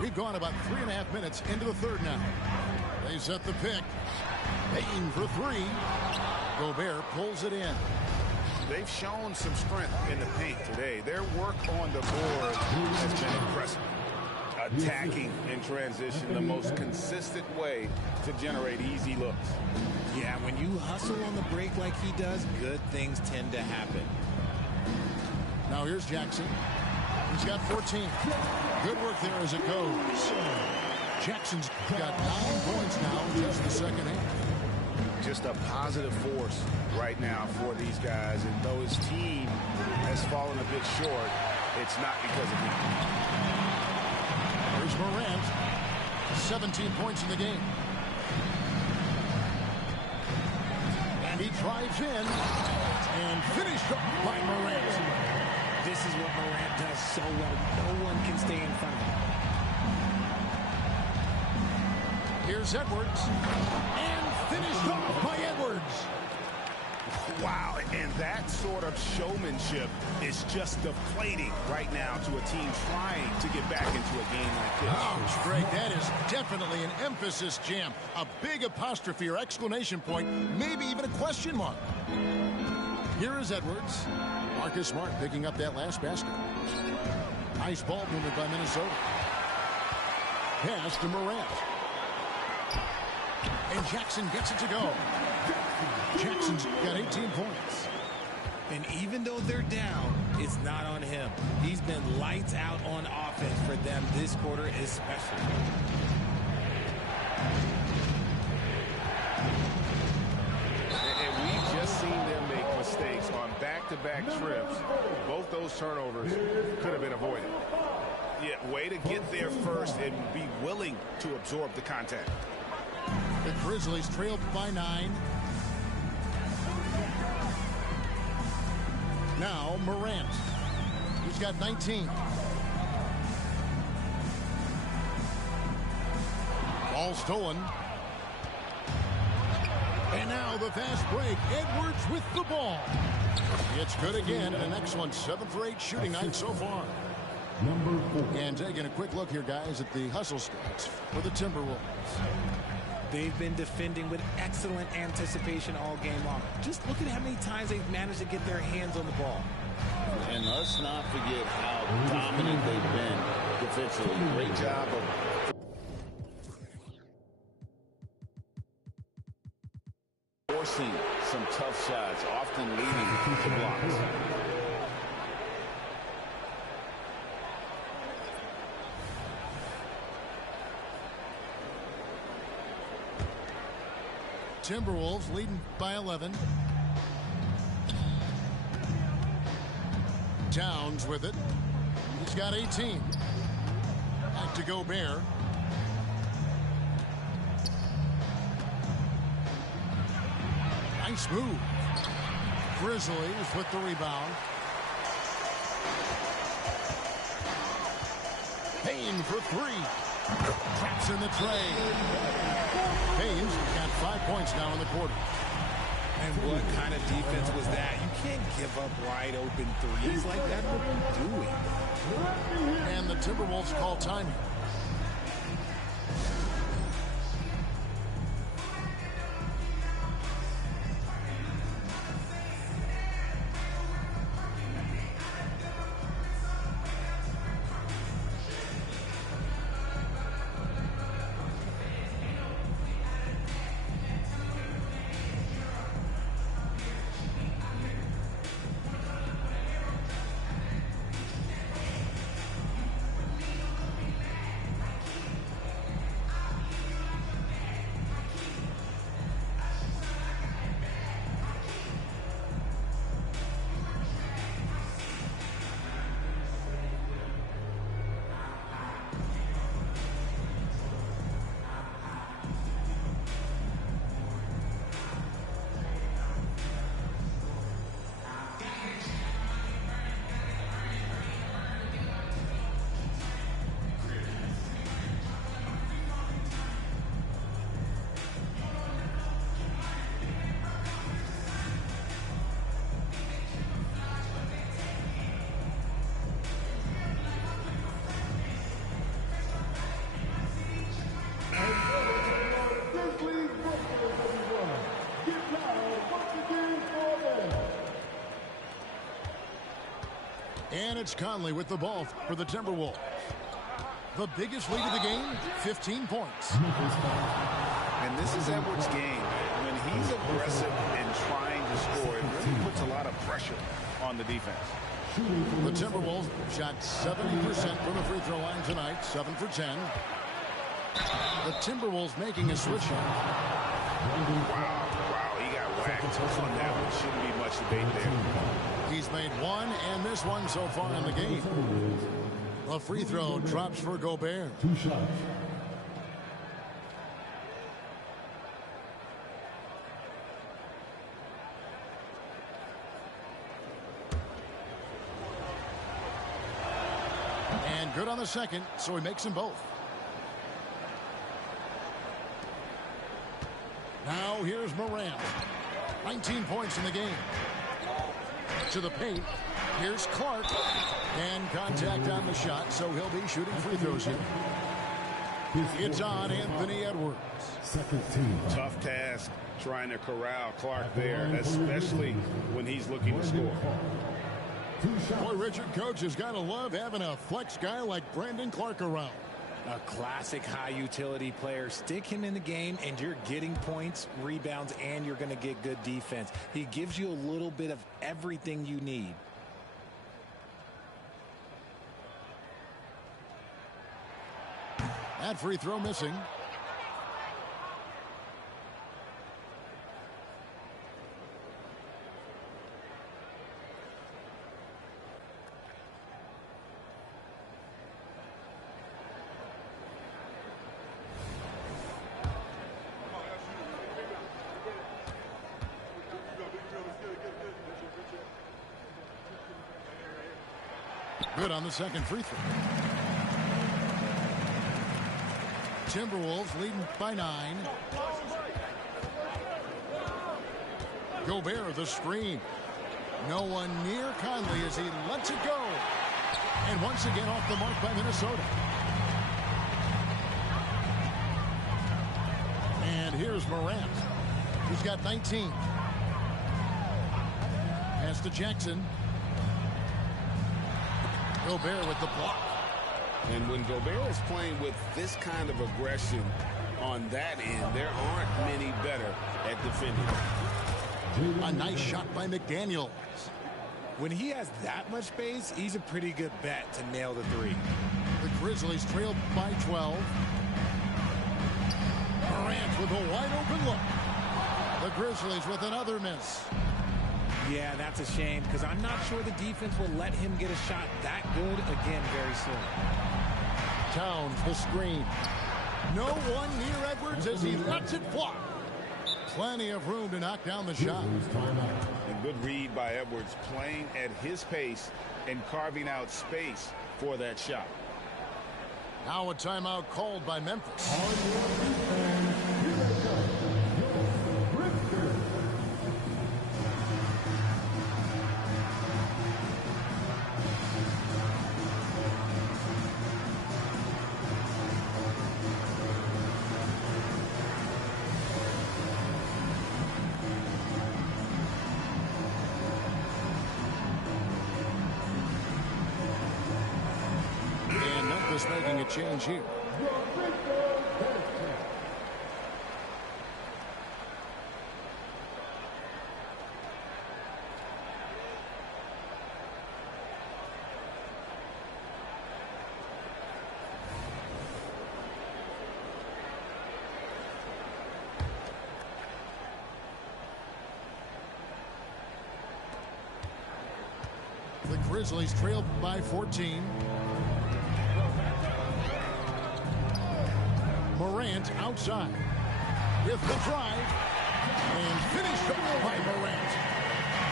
We've gone about 3.5 minutes into the third now. They set the pick. Payne for 3. Gobert pulls it in. They've shown some strength in the paint today. Their work on the board has been impressive. Attacking in transition, the most consistent way to generate easy looks. Yeah, when you hustle on the break like he does, good things tend to happen. Now here's Jackson. He's got 14. Good work there as it goes. Jackson's got 9 points now in just the second half. Just a positive force right now for these guys. And though his team has fallen a bit short, it's not because of him. Here's Morant. 17 points in the game. And he drives in and finished up by Morant. This is what Morant does so well. No one can stay in front of him. Here's Edwards. And finished up by Edwards. Wow, and that sort of showmanship is just deflating right now to a team trying to get back into a game like this. Ouch, Greg, that is definitely an emphasis jam. A big apostrophe or exclamation point, maybe even a question mark. Here is Edwards. Marcus Smart picking up that last basket. Nice ball movement by Minnesota. Pass to Morant. And Jackson gets it to go. Jackson's got 18 points. And even though they're down, it's not on him. He's been lights out on offense for them this quarter especially. And we've just seen them make mistakes on back-to-back trips. Both those turnovers could have been avoided. Yeah, way to get there first and be willing to absorb the contact. The Grizzlies trailed by 9. Now Morant. He's got 19. Ball stolen. And now the fast break. Edwards with the ball. It's good again, and an excellent 7 for 8 shooting night so far. And taking a quick look here, guys, at the hustle stats for the Timberwolves. They've been defending with excellent anticipation all game long. Just look at how many times they've managed to get their hands on the ball. And let's not forget how dominant they've been defensively. Great job of forcing some tough shots, often leading to blocks. Timberwolves leading by 11. Towns with it. He's got 18. Back to Gobert. Nice move. Grizzlies with the rebound. Payne for three. Traps in the tray. Payne's got 5 points now in the quarter. And what kind of defense was that? You can't give up wide open threes like that. What are you doing? And the Timberwolves call timing. And it's Conley with the ball for the Timberwolves. The biggest lead of the game, 15 points. And this is Edwards' game. When he's aggressive and trying to score, it really puts a lot of pressure on the defense. The Timberwolves shot 70% from the free throw line tonight, 7 for 10. The Timberwolves making a switch shot. Wow, he got whacked on that one. Shouldn't be much debate there. He's made one and missed one so far in the game. The free throw drops for Gobert. 2 shots. And good on the second, so he makes them both. Now here's Morant. 19 points in the game. To the paint. Here's Clark. And contact on the shot, so he'll be shooting free throws here. It's on Anthony Edwards. Second team. Tough task trying to corral Clark there, especially when he's looking to score. Boy, Richard, coach has got to love having a flex guy like Brandon Clark around. A classic high-utility player. Stick him in the game, and you're getting points, rebounds, and you're going to get good defense. He gives you a little bit of everything you need. That free throw missing. Good on the second free throw. Timberwolves leading by 9. Gobert the screen. No one near Conley as he lets it go. And once again off the mark by Minnesota. here's Morant, who's got 19. Pass to Jackson. Gobert with the block. And when Gobert is playing with this kind of aggression on that end, there aren't many better at defending. A nice shot by McDaniels. When he has that much space, he's a pretty good bet to nail the three. The Grizzlies trail by 12. Morant with a wide open look. The Grizzlies with another miss. Yeah, that's a shame because I'm not sure the defense will let him get a shot that good again very soon. Towns the screen. No one near Edwards as he lets it fly. Plenty of room to knock down the shot. A good read by Edwards, playing at his pace and carving out space for that shot. Now a timeout called by Memphis. Making a change here. The Grizzlies trail by 14. Morant outside with the drive and finished off by Morant.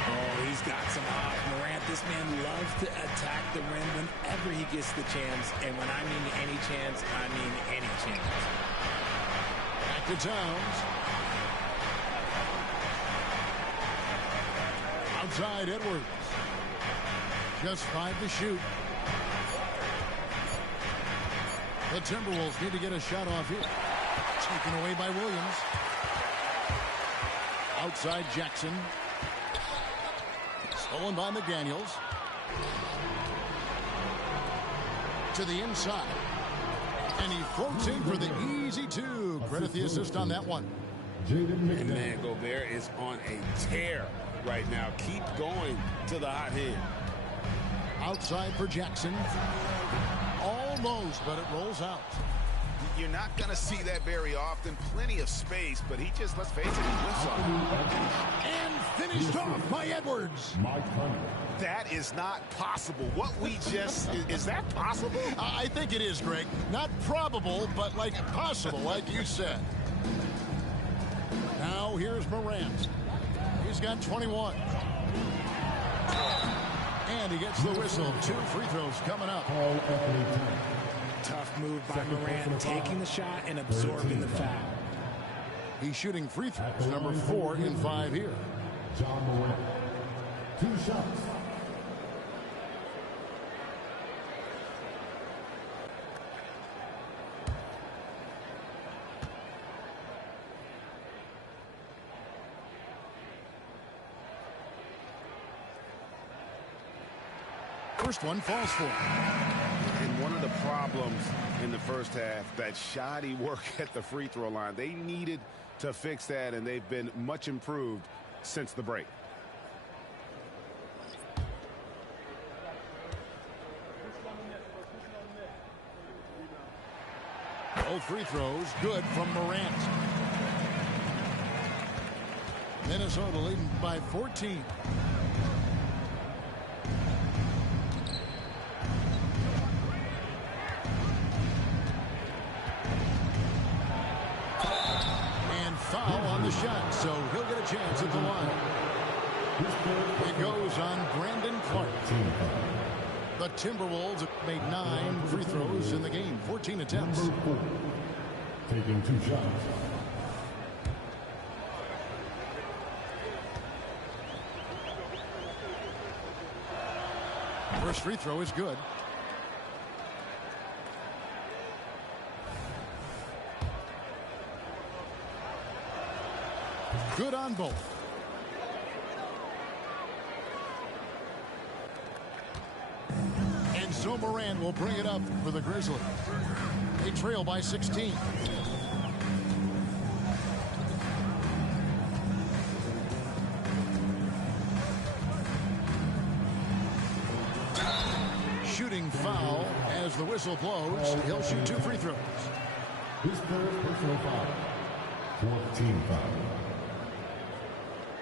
Oh, he's got some hot. Morant, this man loves to attack the rim whenever he gets the chance. And when I mean any chance, I mean any chance. Back to Towns. Outside Edwards. Just 5 to shoot. The Timberwolves need to get a shot off here. Taken away by Williams. Outside Jackson. Stolen by McDaniels. To the inside. And he floats in for the easy two. Credit the assist on that one. And man, Gobert is on a tear right now. Keep going to the hot hand. Outside for Jackson. Almost, but it rolls out. You're not going to see that very often. Plenty of space, but he just, let's face it, he whiffs on it. And finished off by Edwards. That is not possible. What we just, is that possible? I think it is, Greg. Not probable, but like possible, like you said. Now here's Morant. He's got 21. And he gets the whistle. 2 free throws coming up. Tough move by Morant, taking the shot and absorbing the foul. He's shooting free throws, number 4 in 5 here. John Morant, 2 shots. First one falls for him. And one of the problems in the first half, that shoddy work at the free throw line. They needed to fix that, and they've been much improved since the break. Both free throws good from Morant. Minnesota leading by 14. Foul on the shot, so he'll get a chance at the line. It goes on Brandon Clark. The Timberwolves have made 9 free throws in the game, 14 attempts. Taking 2 shots. First free throw is good. Good on both. And so Morant will bring it up for the Grizzlies. They trail by 16. Shooting foul as the whistle blows. He'll shoot 2 free throws. His third personal foul. 4th team foul.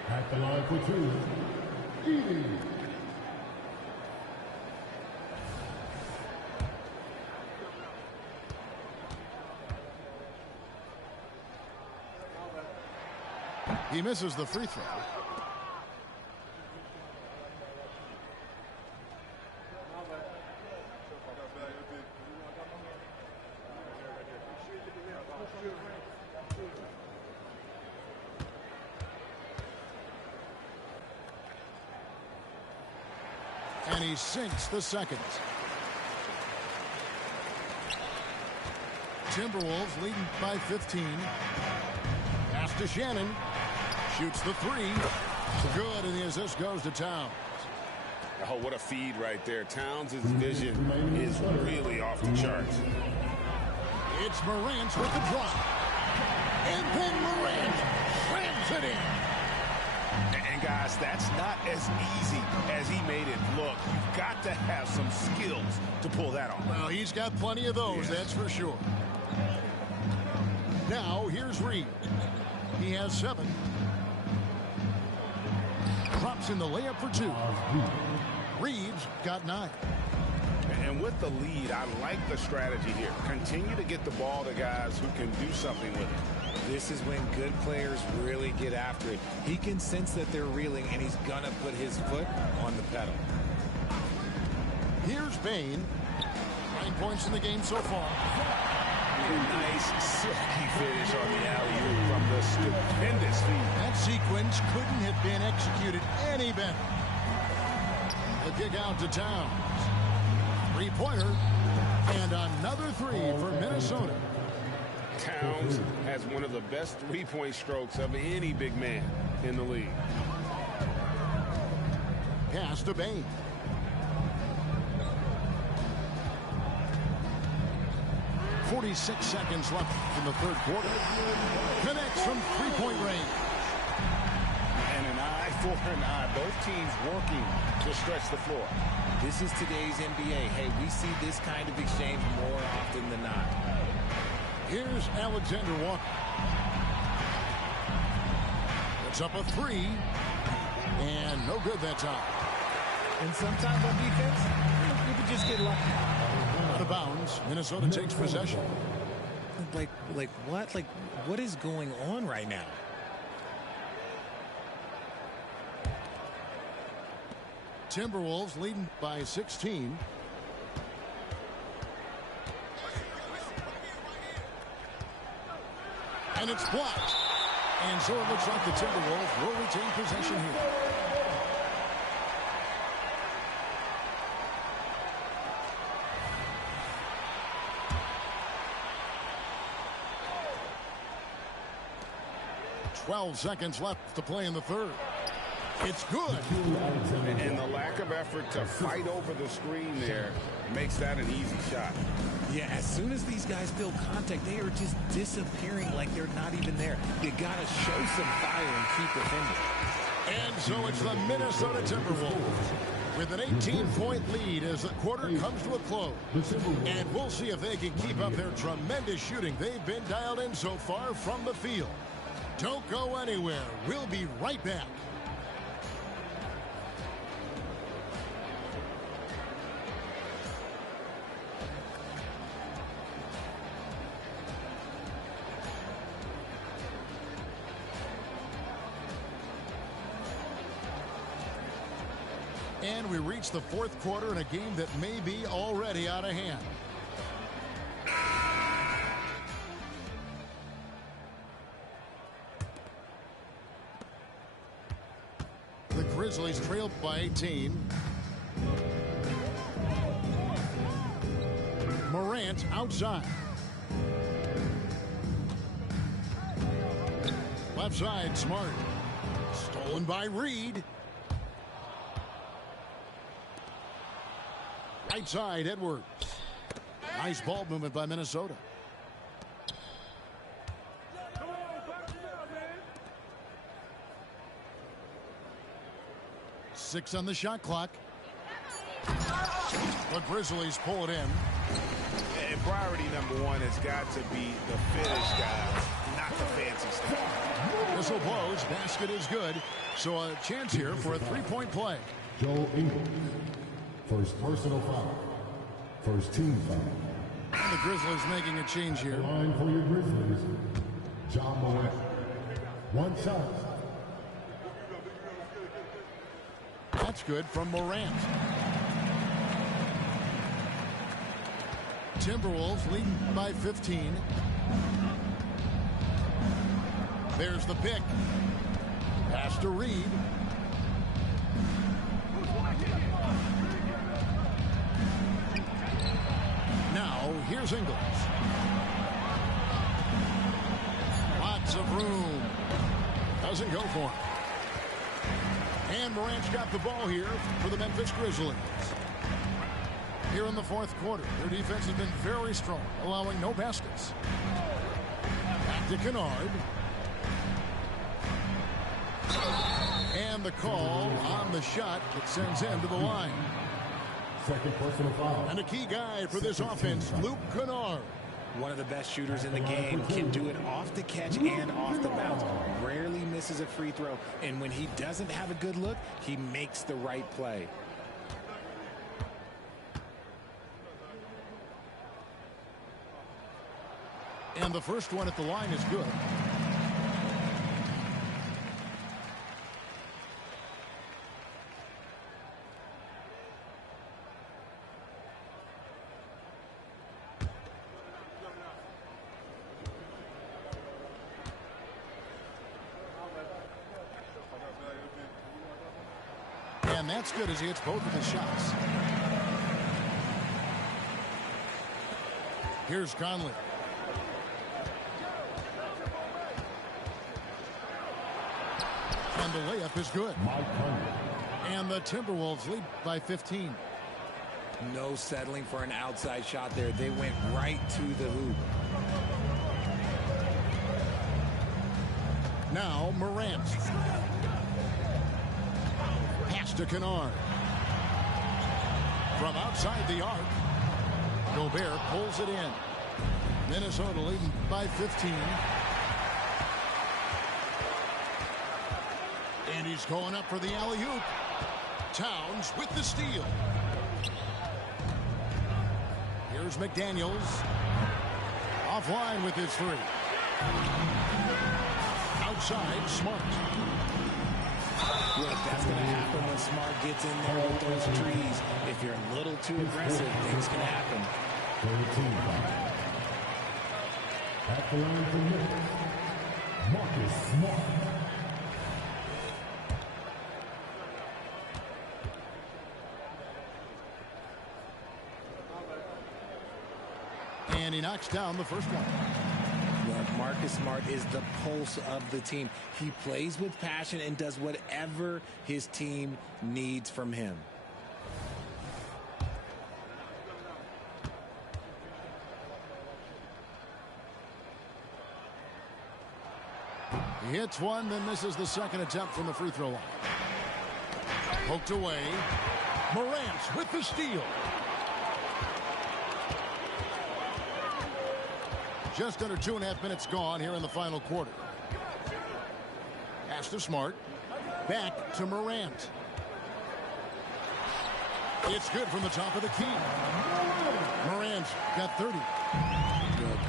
At the line for 2, Edie. He misses the free throw. And he sinks the second. Timberwolves leading by 15. Pass to Shannon. Shoots the 3. Good, and the assist goes to Towns. Oh, what a feed right there. Towns' vision is really off the charts. It's Morant with the drop. And then Morant slams it in. And guys, that's not as easy as he made it look. You've got to have some skills to pull that off. Well, he's got plenty of those, that's for sure. Now, here's Reed. He has 7. Drops in the layup for 2. Reed's got 9. And with the lead, I like the strategy here. Continue to get the ball to guys who can do something with it. This is when good players really get after it. He can sense that they're reeling, and he's going to put his foot on the pedal. Here's Bain. 9 points in the game so far. A nice, silky finish on the alley-oop from the stupendous feed. That sequence couldn't have been executed any better. The kick out to Towns. 3-pointer. And another 3 for Minnesota. Towns has one of the best 3-point strokes of any big man in the league. Pass to Bain. .46 seconds left in the third quarter. Connects from 3-point range. And an eye for an eye. Both teams working to stretch the floor. This is today's NBA. Hey, we see this kind of exchange more often than not. Here's Alexander Walker. It's up a 3. And no good that time. And sometimes on defense, you can just get lucky. Out of bounds. Minnesota takes possession. Like what? Like, what is going on right now? Timberwolves leading by 16. And it's blocked. And so it looks like the Timberwolves will retain possession here. .12 seconds left to play in the third. It's good. And the lack of effort to fight over the screen there makes that an easy shot. Yeah, as soon as these guys feel contact, they are just disappearing like they're not even there. You got to show some fire and keep defending. And so it's the Minnesota Timberwolves with an 18-point lead as the quarter comes to a close. And we'll see if they can keep up their tremendous shooting they've been dialed in so far from the field. Don't go anywhere. We'll be right back. And we reach the fourth quarter in a game that may be already out of hand. The Grizzlies trail by 18. Morant outside. Left side, Smart. Stolen by Reed. Right side, Edwards. Nice ball movement by Minnesota. Six on the shot clock. The Grizzlies pull it in. And priority number one has got to be the finish, guys, not the fancy stuff. Whistle blows. Basket is good. So a chance here for a three-point play. Joe Ingles. First personal foul. First team foul. And the Grizzlies making a change here. Line for your Grizzlies. John Morant. One shot. That's good from Morant. Timberwolves leading by 15. There's the pick. Pass to Reed. Now, here's Ingles. Lots of room. Doesn't go for him. And Morant's got the ball here for the Memphis Grizzlies. Here in the fourth quarter, their defense has been very strong, allowing no baskets. Back to Kennard. And the call on the shot that sends him to the line. Second personal foul. And a key guy for this offense, Luke Kennard. One of the best shooters in the game, can do it off the catch and off the bounce. Rarely misses a free throw. And when he doesn't have a good look, he makes the right play. And the first one at the line is good. And that's good as he hits both of his shots. Here's Conley. And the layup is good. And the Timberwolves lead by 15. No settling for an outside shot there. They went right to the hoop. Now Morant. Pass to Kennard. From outside the arc, Gobert pulls it in. Minnesota leading by 15. And he's going up for the alley-oop. Towns with the steal. Here's McDaniels. Offline with his three. Outside, Smart. Look, that's going to happen when Smart gets in there with those trees. If you're a little too aggressive, things can happen. 13 foul. At the line for Memphis, Marcus Smart. And he knocks down the first one. Look, Marcus Smart is the pulse of the team. He plays with passion and does whatever his team needs from him. He hits one, then misses the second attempt from the free throw line. Poked away. Morant with the steal. Just under 2.5 minutes gone here in the final quarter. Pass to Smart. Back to Morant. It's good from the top of the key. Morant's got 30.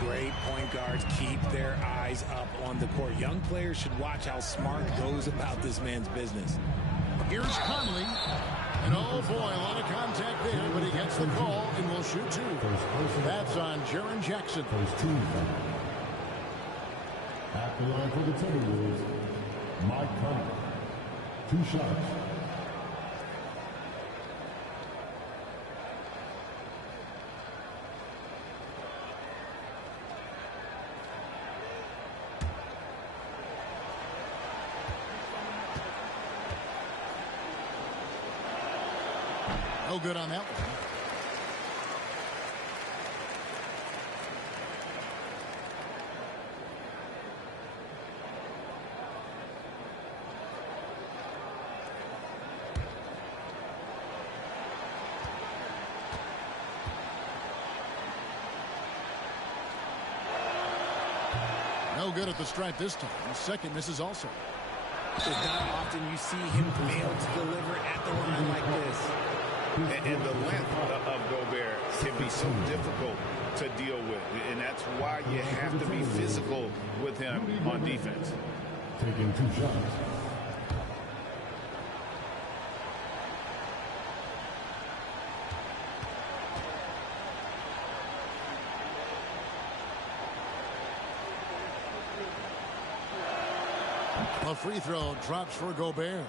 Great point guards keep their eyes up on the court. Young players should watch how Smart goes about this man's business. Here's Conley. And oh boy, a lot of contact there, but he gets the call and will shoot two. That's on Jaren Jackson. First team foul. At the line for the Timberwolves, Mike Conley. 2 shots. No good on that one. No good at the stripe this time. The second misses also. It's not often you see him fail to deliver at the line like this. And the length of Gobert can be so difficult to deal with. And that's why you have to be physical with him on defense. Taking 2 shots. A free throw drops for Gobert.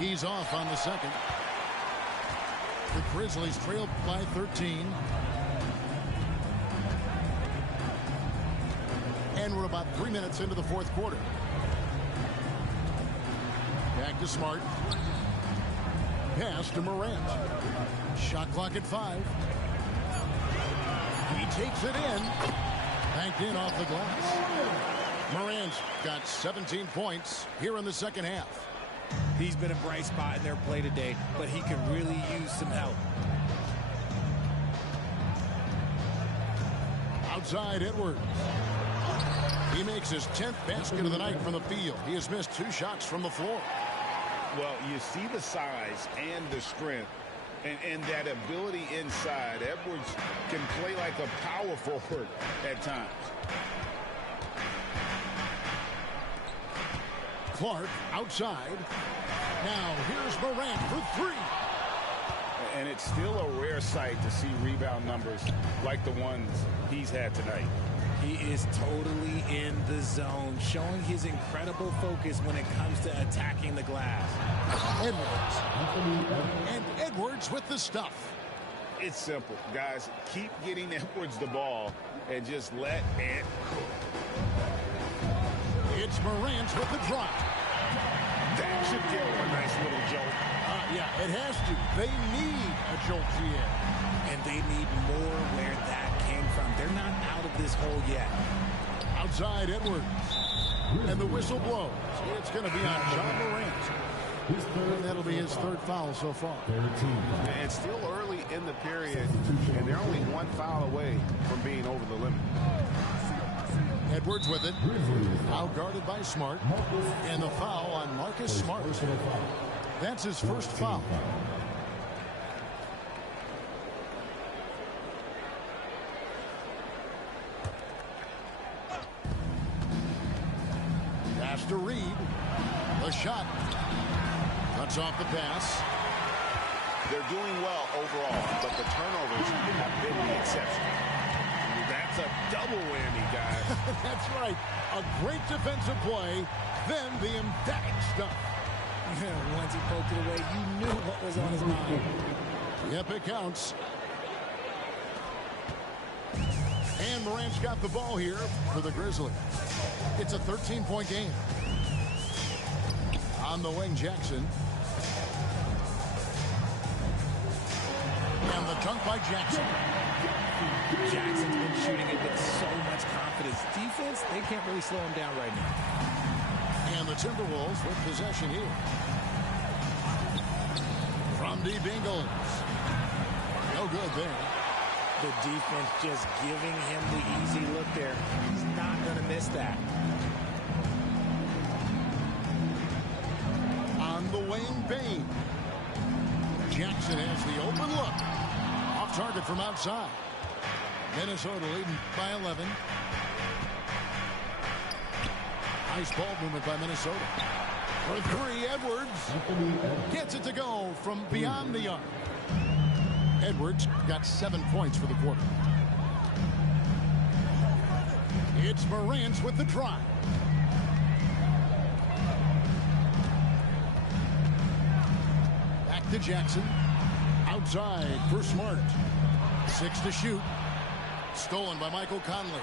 He's off on the second. The Grizzlies trail by 13. And we're about 3 minutes into the fourth quarter. Back to Smart. Pass to Morant. Shot clock at 5. He takes it in. Banked in off the glass. Morant's got 17 points here in the second half. He's been a bright spot in their play today, but he could really use some help. Outside Edwards. He makes his 10th basket of the night from the field. He has missed 2 shots from the floor. Well, you see the size and the strength and that ability inside. Edwards can play like a power forward at times. Clark outside. Now here's Morant for 3. And it's still a rare sight to see rebound numbers like the ones he's had tonight. He is totally in the zone, showing his incredible focus when it comes to attacking the glass. Edwards. And Edwards with the stuff. It's simple, guys. Keep getting Edwards the ball and just let it cook. It's Morant with the drop. That should give him a nice little jolt. Yeah, it has to. They need a jolt here. And they need more where that came from. They're not out of this hole yet. Outside Edwards. And the whistle blows. It's going to be on John Morant. And that'll be his 3rd foul so far. It's still early in the period, and they're only 1 foul away from being over the limit. Edwards with it. Out guarded by Smart. And the foul on Marcus Smart. That's his 1st foul. Pass to Reed. The shot. Cuts off the pass. They're doing well overall, but the turnovers have been the exception. That's a double whammy, guys. That's right. A great defensive play, then the emphatic stuff. Once he poked it away, you knew what was on his mind. Yep, it counts. And Morant's got the ball here for the Grizzlies. It's a 13-point game. On the wing, Jackson. And the dunk by Jackson. Jackson's been shooting it with so much confidence. Defense, they can't really slow him down right now. And the Timberwolves with possession here. From deep Ingles. No good there. The defense just giving him the easy look there. He's not going to miss that. On the wing, Bain. Jackson has the open look. Off target from outside. Minnesota leading by 11. Nice ball movement by Minnesota. For 3, Edwards gets it to go from beyond the arc. Edwards got 7 points for the quarter. It's Morant with the drive. to Jackson. Outside for Smart. 6 to shoot. Stolen by Michael Conley.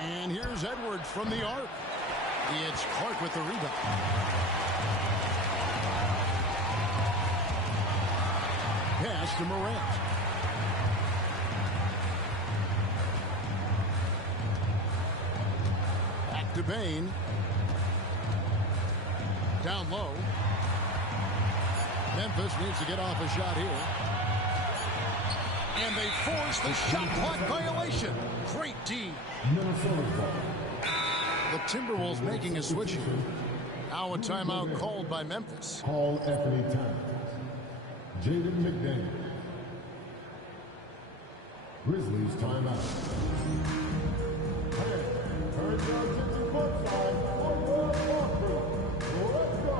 And here's Edwards from the arc. It's Clark with the rebound. Pass to Morant. Back to Bain. Down low. Memphis needs to get off a shot here. And they force the shot clock violation. Great D. The Timberwolves making a switch here. Now a timeout called by Memphis. Call Anthony time. Jaden McDaniel. Grizzlies timeout. Hey, turn your attention courtside for your walkthrough. Let's go.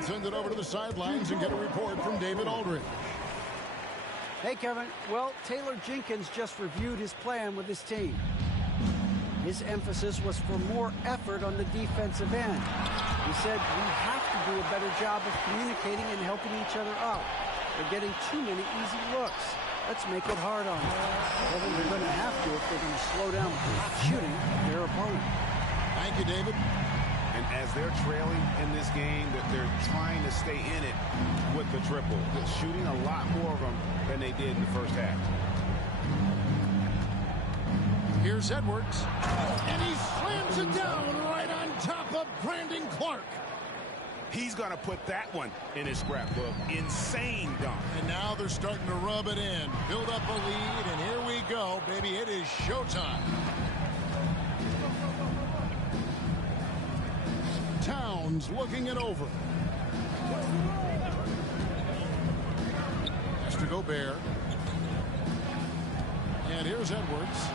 Send it over to the sidelines and get a report from David Aldridge. Hey, Kevin. Well, Taylor Jenkins just reviewed his plan with his team. His emphasis was for more effort on the defensive end. He said we have to do a better job of communicating and helping each other out. They're getting too many easy looks. Let's make it hard on them. Well, they're going to have to if they're going to slow down shooting their opponent. Thank you, David. And as they're trailing in this game, that they're trying to stay in it with the triple. They're shooting a lot more of them than they did in the first half. Here's Edwards. And he slams it down right on top of Brandon Clark. He's going to put that one in his scrapbook. Insane dunk. And now they're starting to rub it in. Build up a lead, and here we go, baby. It is showtime. Towns looking it over. Has to go Bear. And here's Edwards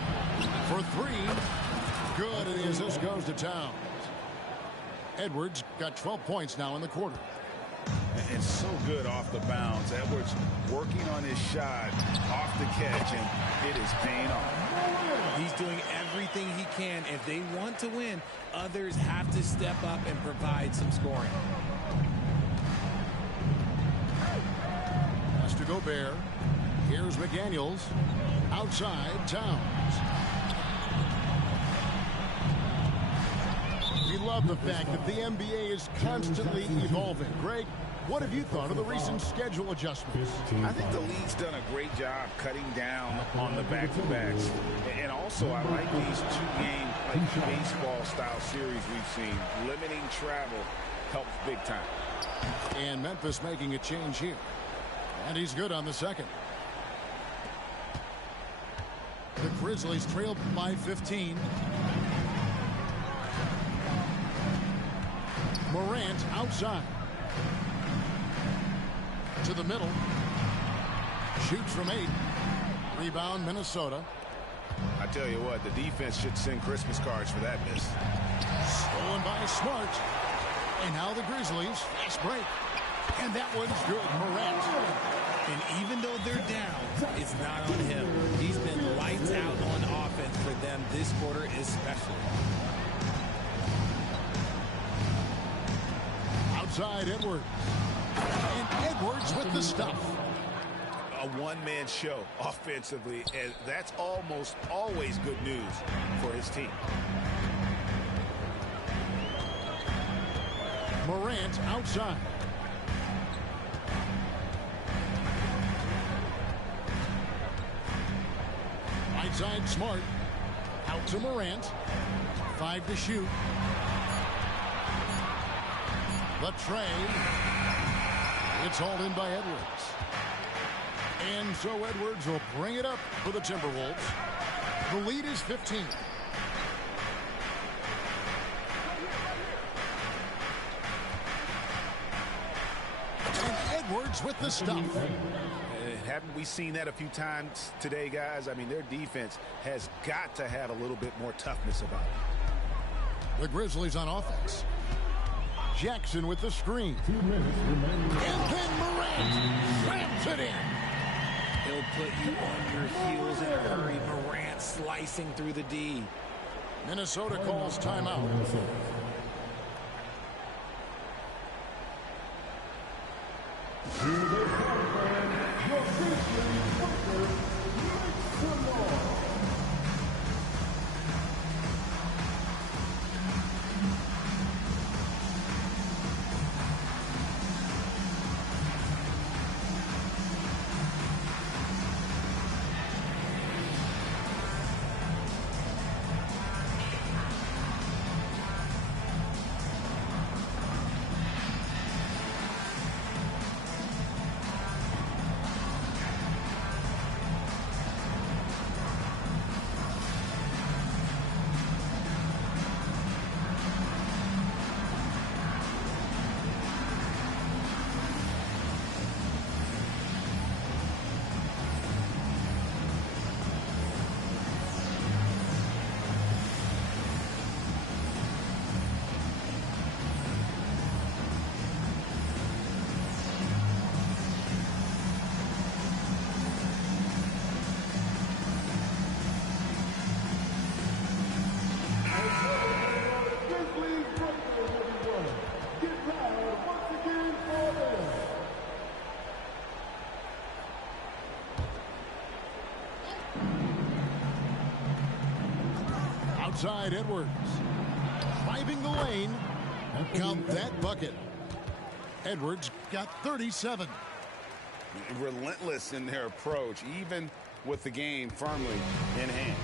for 3. Good, and the assist goes to Towns. Edwards got 12 points now in the quarter. And so good off the bounce. Edwards working on his shot off the catch, and it is paying off. He's doing everything he can. If they want to win, others have to step up and provide some scoring. Has to go Bear. Here's McDaniels. Outside, Towns. We love the fact that the NBA is constantly evolving. Greg, what have you thought of the recent schedule adjustments? I think the league's done a great job cutting down on the back-to-backs. And also, I like these two-game baseball-style series we've seen. Limiting travel helps big time. And Memphis making a change here. And he's good on the second. The Grizzlies trail by 15. Morant outside. To the middle. Shoots from 8. Rebound, Minnesota. I tell you what, the defense should send Christmas cards for that miss. Stolen by Smart. And now the Grizzlies. Fast break. And that one's good. Morant. And even though they're down, it's not on him. He's been lights out on offense for them this quarter especially. Outside Edwards. And Edwards with the stuff. A one-man show offensively, and that's almost always good news for his team. Morant outside. Right side, Smart. Out to Morant. 5 to shoot. The tray. It's hauled in by Edwards. And so Edwards will bring it up for the Timberwolves. The lead is 15. And Edwards with the stop. Haven't we seen that a few times today, guys? I mean, their defense has got to have a little bit more toughness about it. The Grizzlies on offense. Jackson with the screen. And then Morant slams it in. He'll put you on your heels in a hurry. Morant slicing through the D. Minnesota calls timeout. Outside Edwards. Driving the lane. Count that bucket. Edwards got 37. Relentless in their approach, even with the game firmly in hand.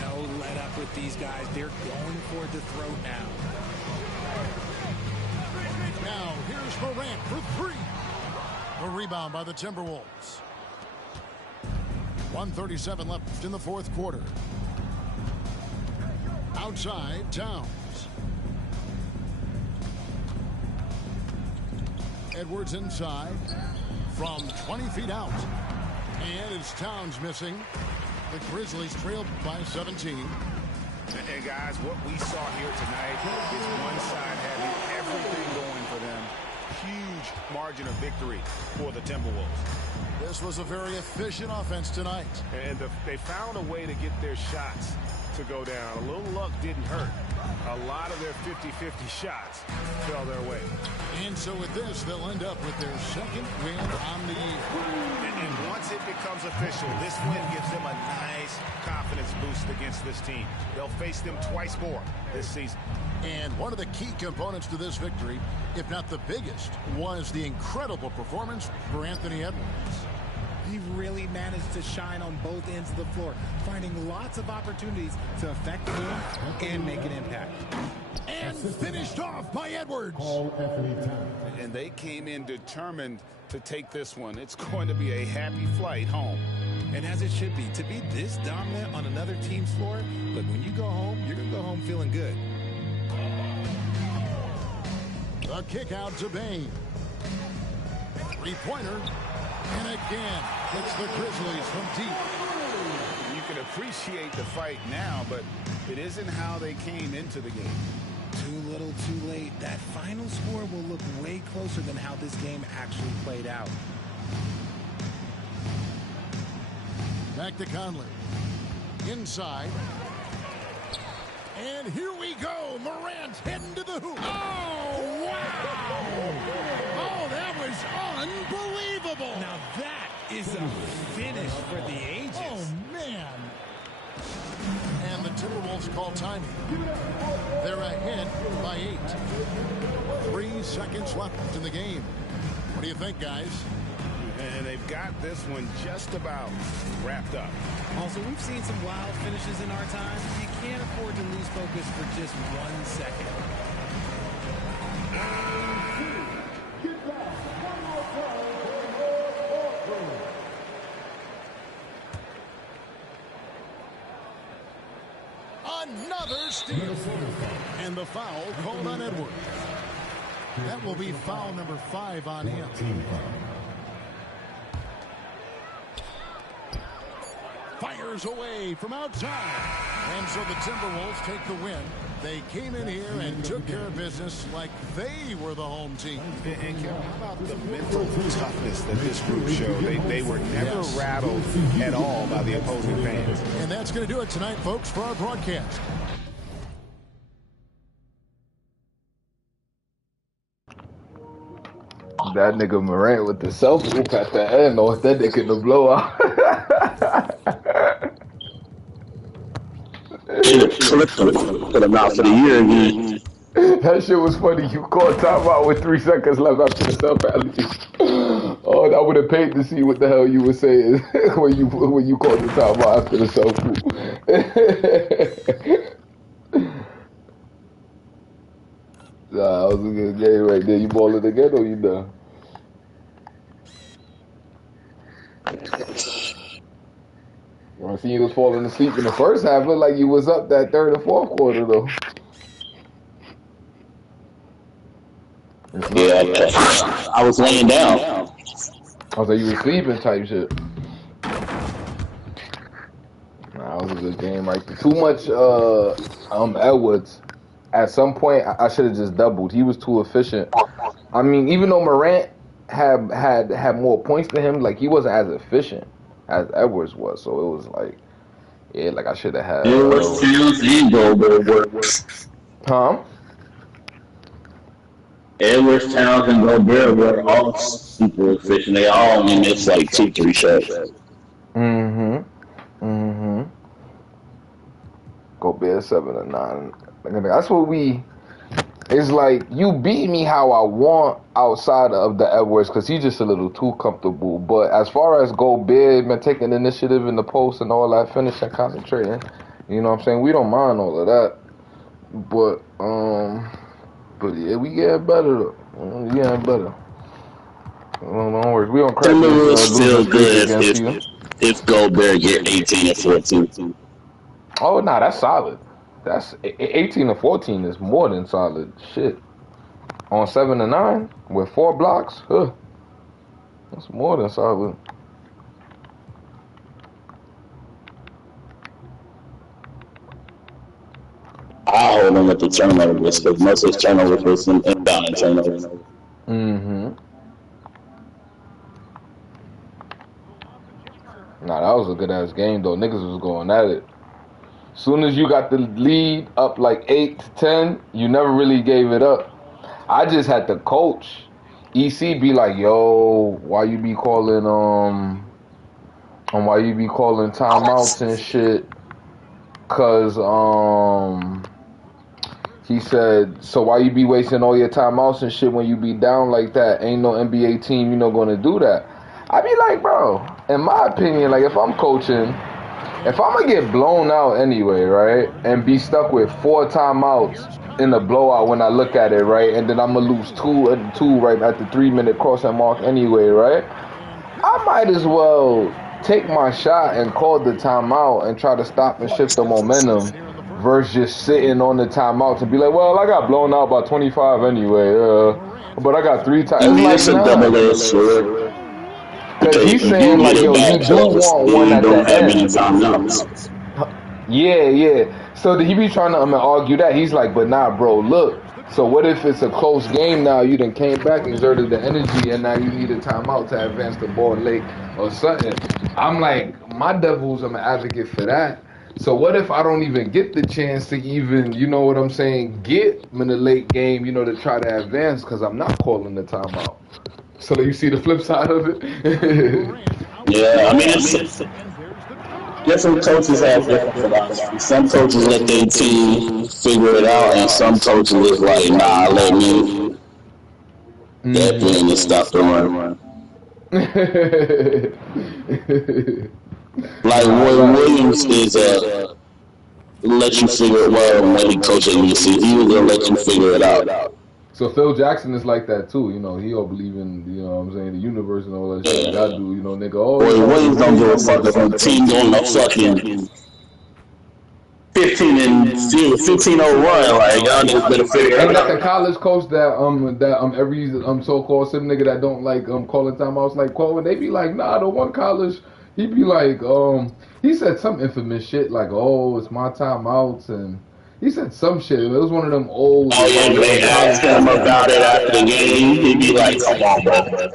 No let up with these guys. They're going for the throat now. Now here's Morant for 3. The rebound by the Timberwolves. 1:37 left in the fourth quarter. Outside, Towns. Edwards inside from 20 feet out. And it's Towns missing. The Grizzlies trailed by 17. And guys, what we saw here tonight is one side having everything going for them. Huge margin of victory for the Timberwolves. This was a very efficient offense tonight. And they found a way to get their shots to go down. A little luck didn't hurt. A lot of their 50-50 shots fell their way. And so with this, they'll end up with their second win on the year. And once it becomes official, this win gives them a nice confidence boost against this team. They'll face them twice more this season. And one of the key components to this victory, if not the biggest, was the incredible performance for Anthony Edwards. He really managed to shine on both ends of the floor, finding lots of opportunities to affect the game and make an impact. And finished off by Edwards. And they came in determined to take this one. It's going to be a happy flight home. And as it should be, to be this dominant on another team's floor, look, when you go home, you're going to go home feeling good. A kick out to Bain. Three-pointer. And again, it's the Grizzlies from deep. You can appreciate the fight now, but it isn't how they came into the game. Too little, too late. That final score will look way closer than how this game actually played out. Back to Conley. Inside. And here we go. Morant's heading to the hoop. Oh, wow! Oh, that was unbelievable. Now that is a finish for the ages. Oh, man. And the Timberwolves call timing. They're ahead by 8. 3 seconds left in the game. What do you think, guys? And they've got this one just about wrapped up. Also, we've seen some wild finishes in our time. You can't afford to lose focus for just 1 second. Another steal. And the foul called on Edwards. That will be foul number 5 on him. Fires away from outside. And so the Timberwolves take the win. They came in here and took care of business like they were the home team. And Kevin, how about the mental toughness that this group showed? They were never rattled at all by the opposing fans. And that's going to do it tonight, folks, for our broadcast. That nigga Morant with the self-hoop at the end, authentic in the blowout. Put him out for the year again. That shit was funny. You called timeout with 3 seconds left after the self-penalty. Oh, I would have paid to see what the hell you were saying when you called the timeout after the self-hoop. Nah, that was a good game right there. You ball it again or you done? I see you was falling asleep in the first half. Looked like you was up that third and fourth quarter though. Yeah, I was laying down. I was like, you were sleeping type shit. Nah, that was a good game right there. Too much Edwards. At some point, I should have just doubled. He was too efficient. I mean, even though Morant had more points than him, like he wasn't as efficient as Edwards was. So it was like, yeah, like I should have had. Edwards, Towns, and Gobert. Huh? Edwards, Towns, and Gobert were all super efficient. They all in this like 2-3 shots. Gobert 7 or 9. That's what it's like you beat me how I want outside of the Edwards because he's just a little too comfortable. But as far as Gobert, man, taking initiative in the post and all that, finishing, concentrating, you know what I'm saying? We don't mind all of that. But yeah, we getting better though. We getting better. Don't worry, we don't crack this. Still good if Gobert get 18 and 14. Oh, nah, that's solid. That's 18 to 14 is more than solid shit. On 7 to 9 with 4 blocks, that's more than solid. I hold him at the turnover list because most of his turnovers was inbound and turnovers. Nah, that was a good ass game though. Niggas was going at it. Soon as you got the lead up like 8 to 10, you never really gave it up. I just had to coach. EC be like, yo, why you be calling timeouts and shit? Cause he said, so why you be wasting all your timeouts and shit when you be down like that? Ain't no NBA team, you know, gonna do that. I be like, bro, in my opinion, like if I'm coaching, if I'm gonna get blown out anyway, right, and be stuck with 4 timeouts in the blowout when I look at it, right, and then I'm gonna lose 2 right at the 3-minute crossing mark anyway, right, I might as well take my shot and call the timeout and try to stop and shift the momentum versus just sitting on the timeouts and be like, well, I got blown out by 25 anyway, but I got 3 times. It's like, nah. Because he's saying, like, yo, you do want one at the end. Yeah. So he be trying to argue that. He's like, but nah, bro, look. So what if it's a close game now? You done came back, exerted the energy, and now you need a timeout to advance the ball late or something. I'm like, my devil's an advocate for that. So what if I don't even get the chance to even, you know what I'm saying, get in the late game, you know, to try to advance because I'm not calling the timeout. So you see the flip side of it? Yeah, I mean, different coaches have different philosophies. Some coaches let their team figure it out, and some coaches is like, nah, let me step in and stop the run. Like Roy Williams is let you figure it well when he coached at UC. He was gonna let you figure it out. So Phil Jackson is like that too, you know. He all believe in, you know what I'm saying, the universe and all that shit. God do, you know, nigga. Oh, Roy Williams don't give a fuck if the team doing a fucking 15-0 run. Like y'all niggas better figure it out. Ain't that the college coach that every so-called sim nigga that don't like calling timeouts like calling? They be like, nah, the one college. He be like, he said some infamous shit like, oh, it's my timeouts, and he said some shit. It was one of them old. Oh yeah, they asked him about it after the game. He'd be like, come on, bro.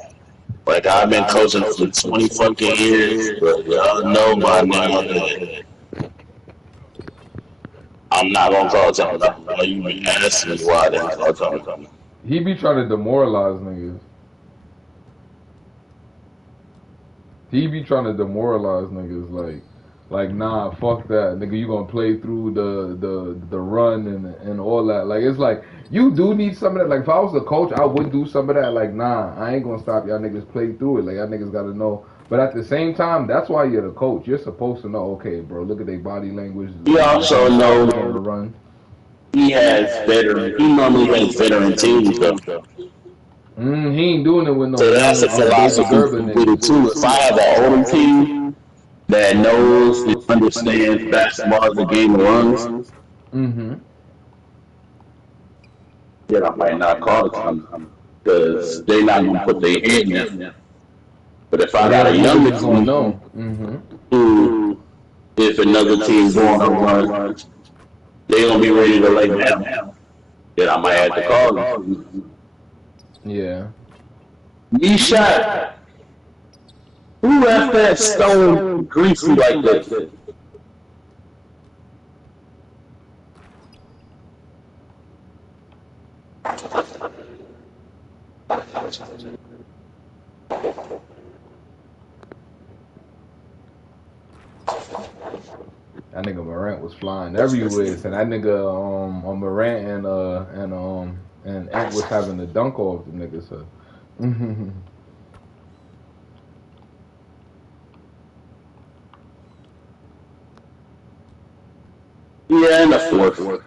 Like I've been coaching for 20 fucking years, but y'all know by now that I'm not gonna call time. You been asking me why I didn't call time. He be trying to demoralize niggas. He be trying to demoralize niggas like nah, fuck that, nigga. You gonna play through the run and all that. Like it's like you do need some of that. Like if I was a coach, I would do some of that. Like nah, I ain't gonna stop y'all niggas play through it. Like y'all niggas gotta know. But at the same time, that's why you're the coach. You're supposed to know. Okay, bro, look at their body language. You also know the run. He has veteran. He normally has veteran teams though. He ain't doing it with no. So that's a philosophy with it too. If I have an older team that knows and understands basketball as a game of runs, then I might not call it something because they're not gonna put their head in there. But if I got a younger team who, if another team's going to run, they're gonna be ready to lay down. Then I might have to call them. Yeah. He shot. Who left that stone greasy like that? That nigga Morant was flying everywhere, and that nigga Morant and Ant was having a dunk off the nigga. So. Yeah, in the fourth.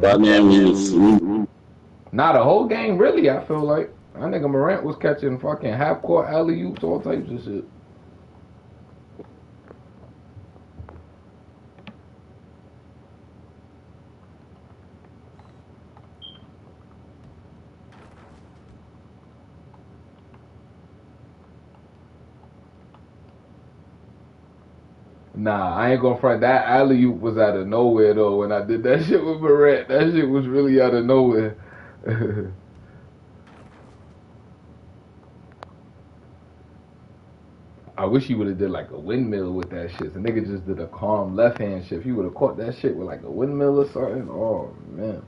But man, Nah, the whole game really. I feel like that nigga Morant was catching fucking half court alley oops, all types of shit. Nah, I ain't gonna front. That alley oop was out of nowhere though. When I did that shit with Morant, that shit was really out of nowhere. I wish he would have did like a windmill with that shit. The nigga just did a calm left hand shit. If he would have caught that shit with like a windmill or something, oh man.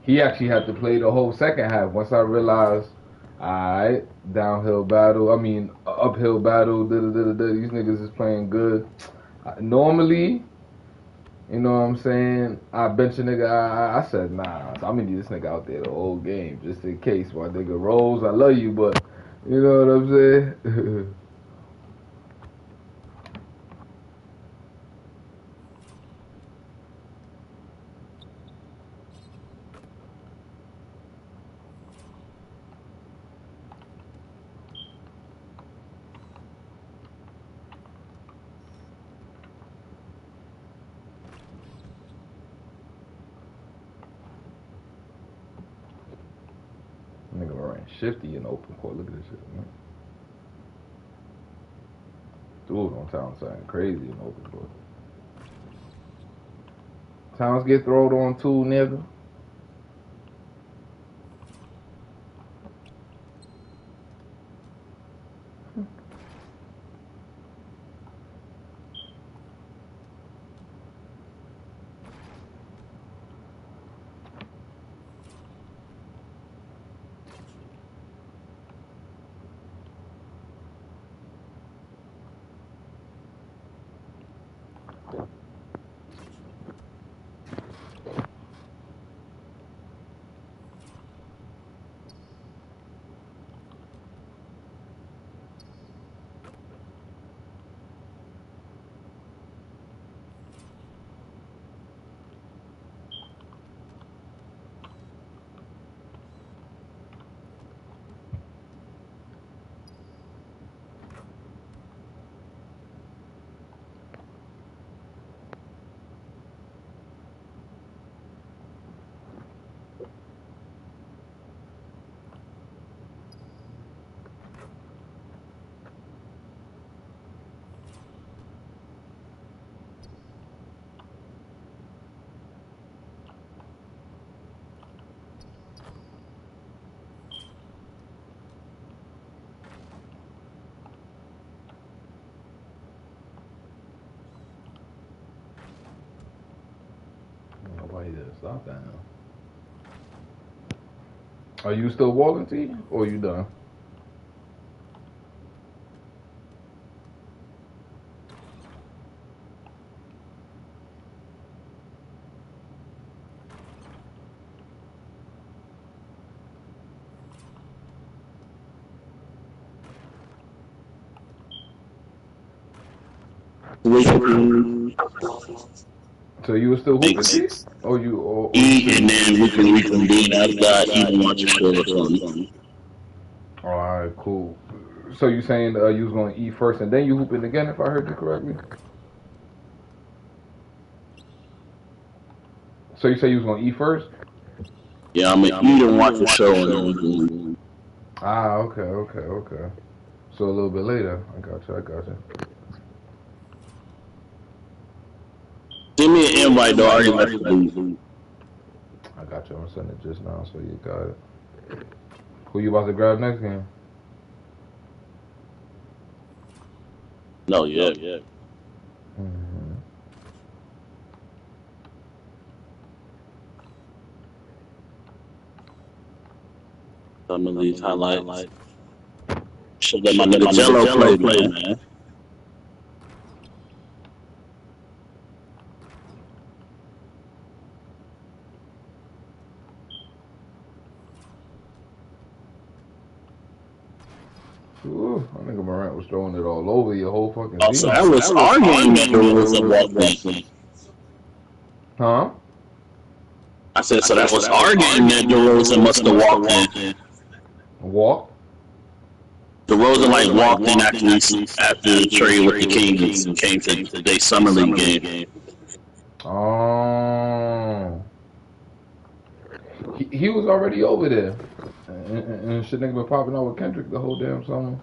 He actually had to play the whole second half. Once I realized, alright, downhill battle. I mean, uphill battle. These niggas is playing good. Normally, you know what I'm saying? I bench a nigga. I said, nah, I'm gonna need this nigga out there the whole game just in case. My nigga Rose, I love you, but you know what I'm saying? Nigga ran shifty in open court. Look at this shit, man. Dude on Towns something crazy in open court. Towns get thrown on too, nigga. he didn't stop that now. Are you still walking, T? Or you done? So you were still hooping, T? Or you Eat and then we can reconvene after I eat and watch a show or something. All right, cool. So you saying you was gonna eat first and then you hooping again, if I heard you correctly? So you say you was gonna eat first? Yeah, I'm gonna eat and watch a show and then we can. Ah, okay. So a little bit later. I got you. Send me an invite though. I already left the booth. I got you. I'm gonna send it just now, so you got it. Who you about to grab next game? No, yeah. Mm-hmm. Some of these highlights. Should let my nigga Jello play, man. Ooh, I think Morant was throwing it all over your whole fucking team. Also, that was our game that DeRozan walked in. Huh? I said, so that was our game that DeRozan must have walked in. Walk? DeRozan like walked in after the trade with the Kings and came to their summer league game. Oh. He was already over there. And shit nigga been popping out with Kendrick the whole damn summer.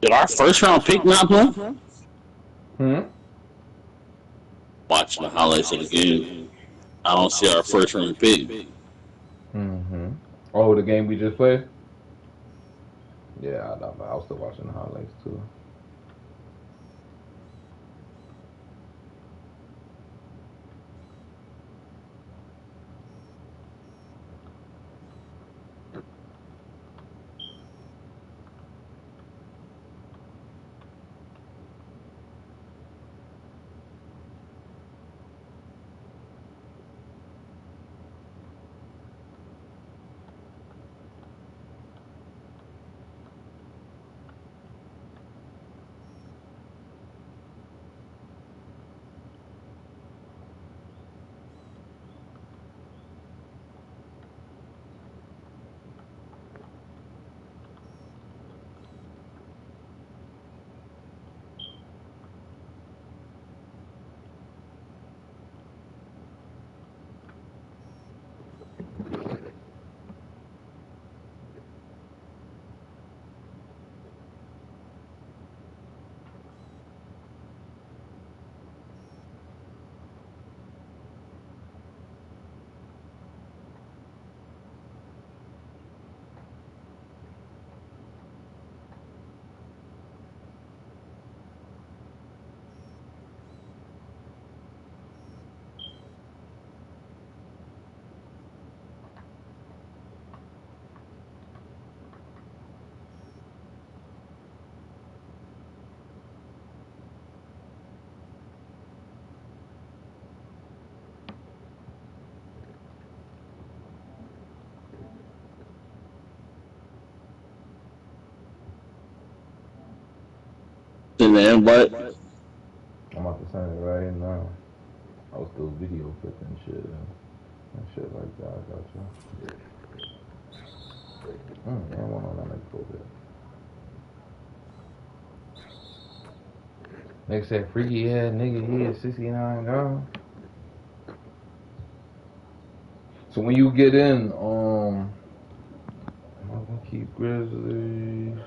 Did our first round pick not play? Watching the highlights of the game. I don't see our first round pick. Oh, the game we just played? Yeah, I was still watching the highlights too. an invite. I'm about to send it right now. I was still video flipping shit and shit like that. I got you. Yeah, one on that next bit. Nigga said freaky ass nigga here 69 gone. So when you get in, I'm gonna keep Grizzlies.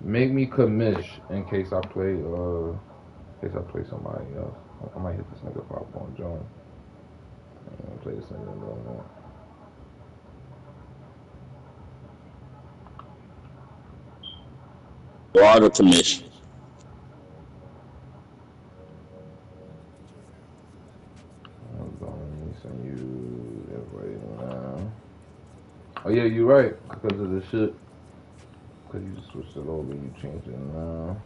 Make me commish in case I play somebody else. I might hit this nigga pop on Jones. I'm gonna play this nigga a little more. Water commission. I'm going to send you everybody now. Oh yeah, you're right. Because of the shit. Because you just switched it over, you changed it now.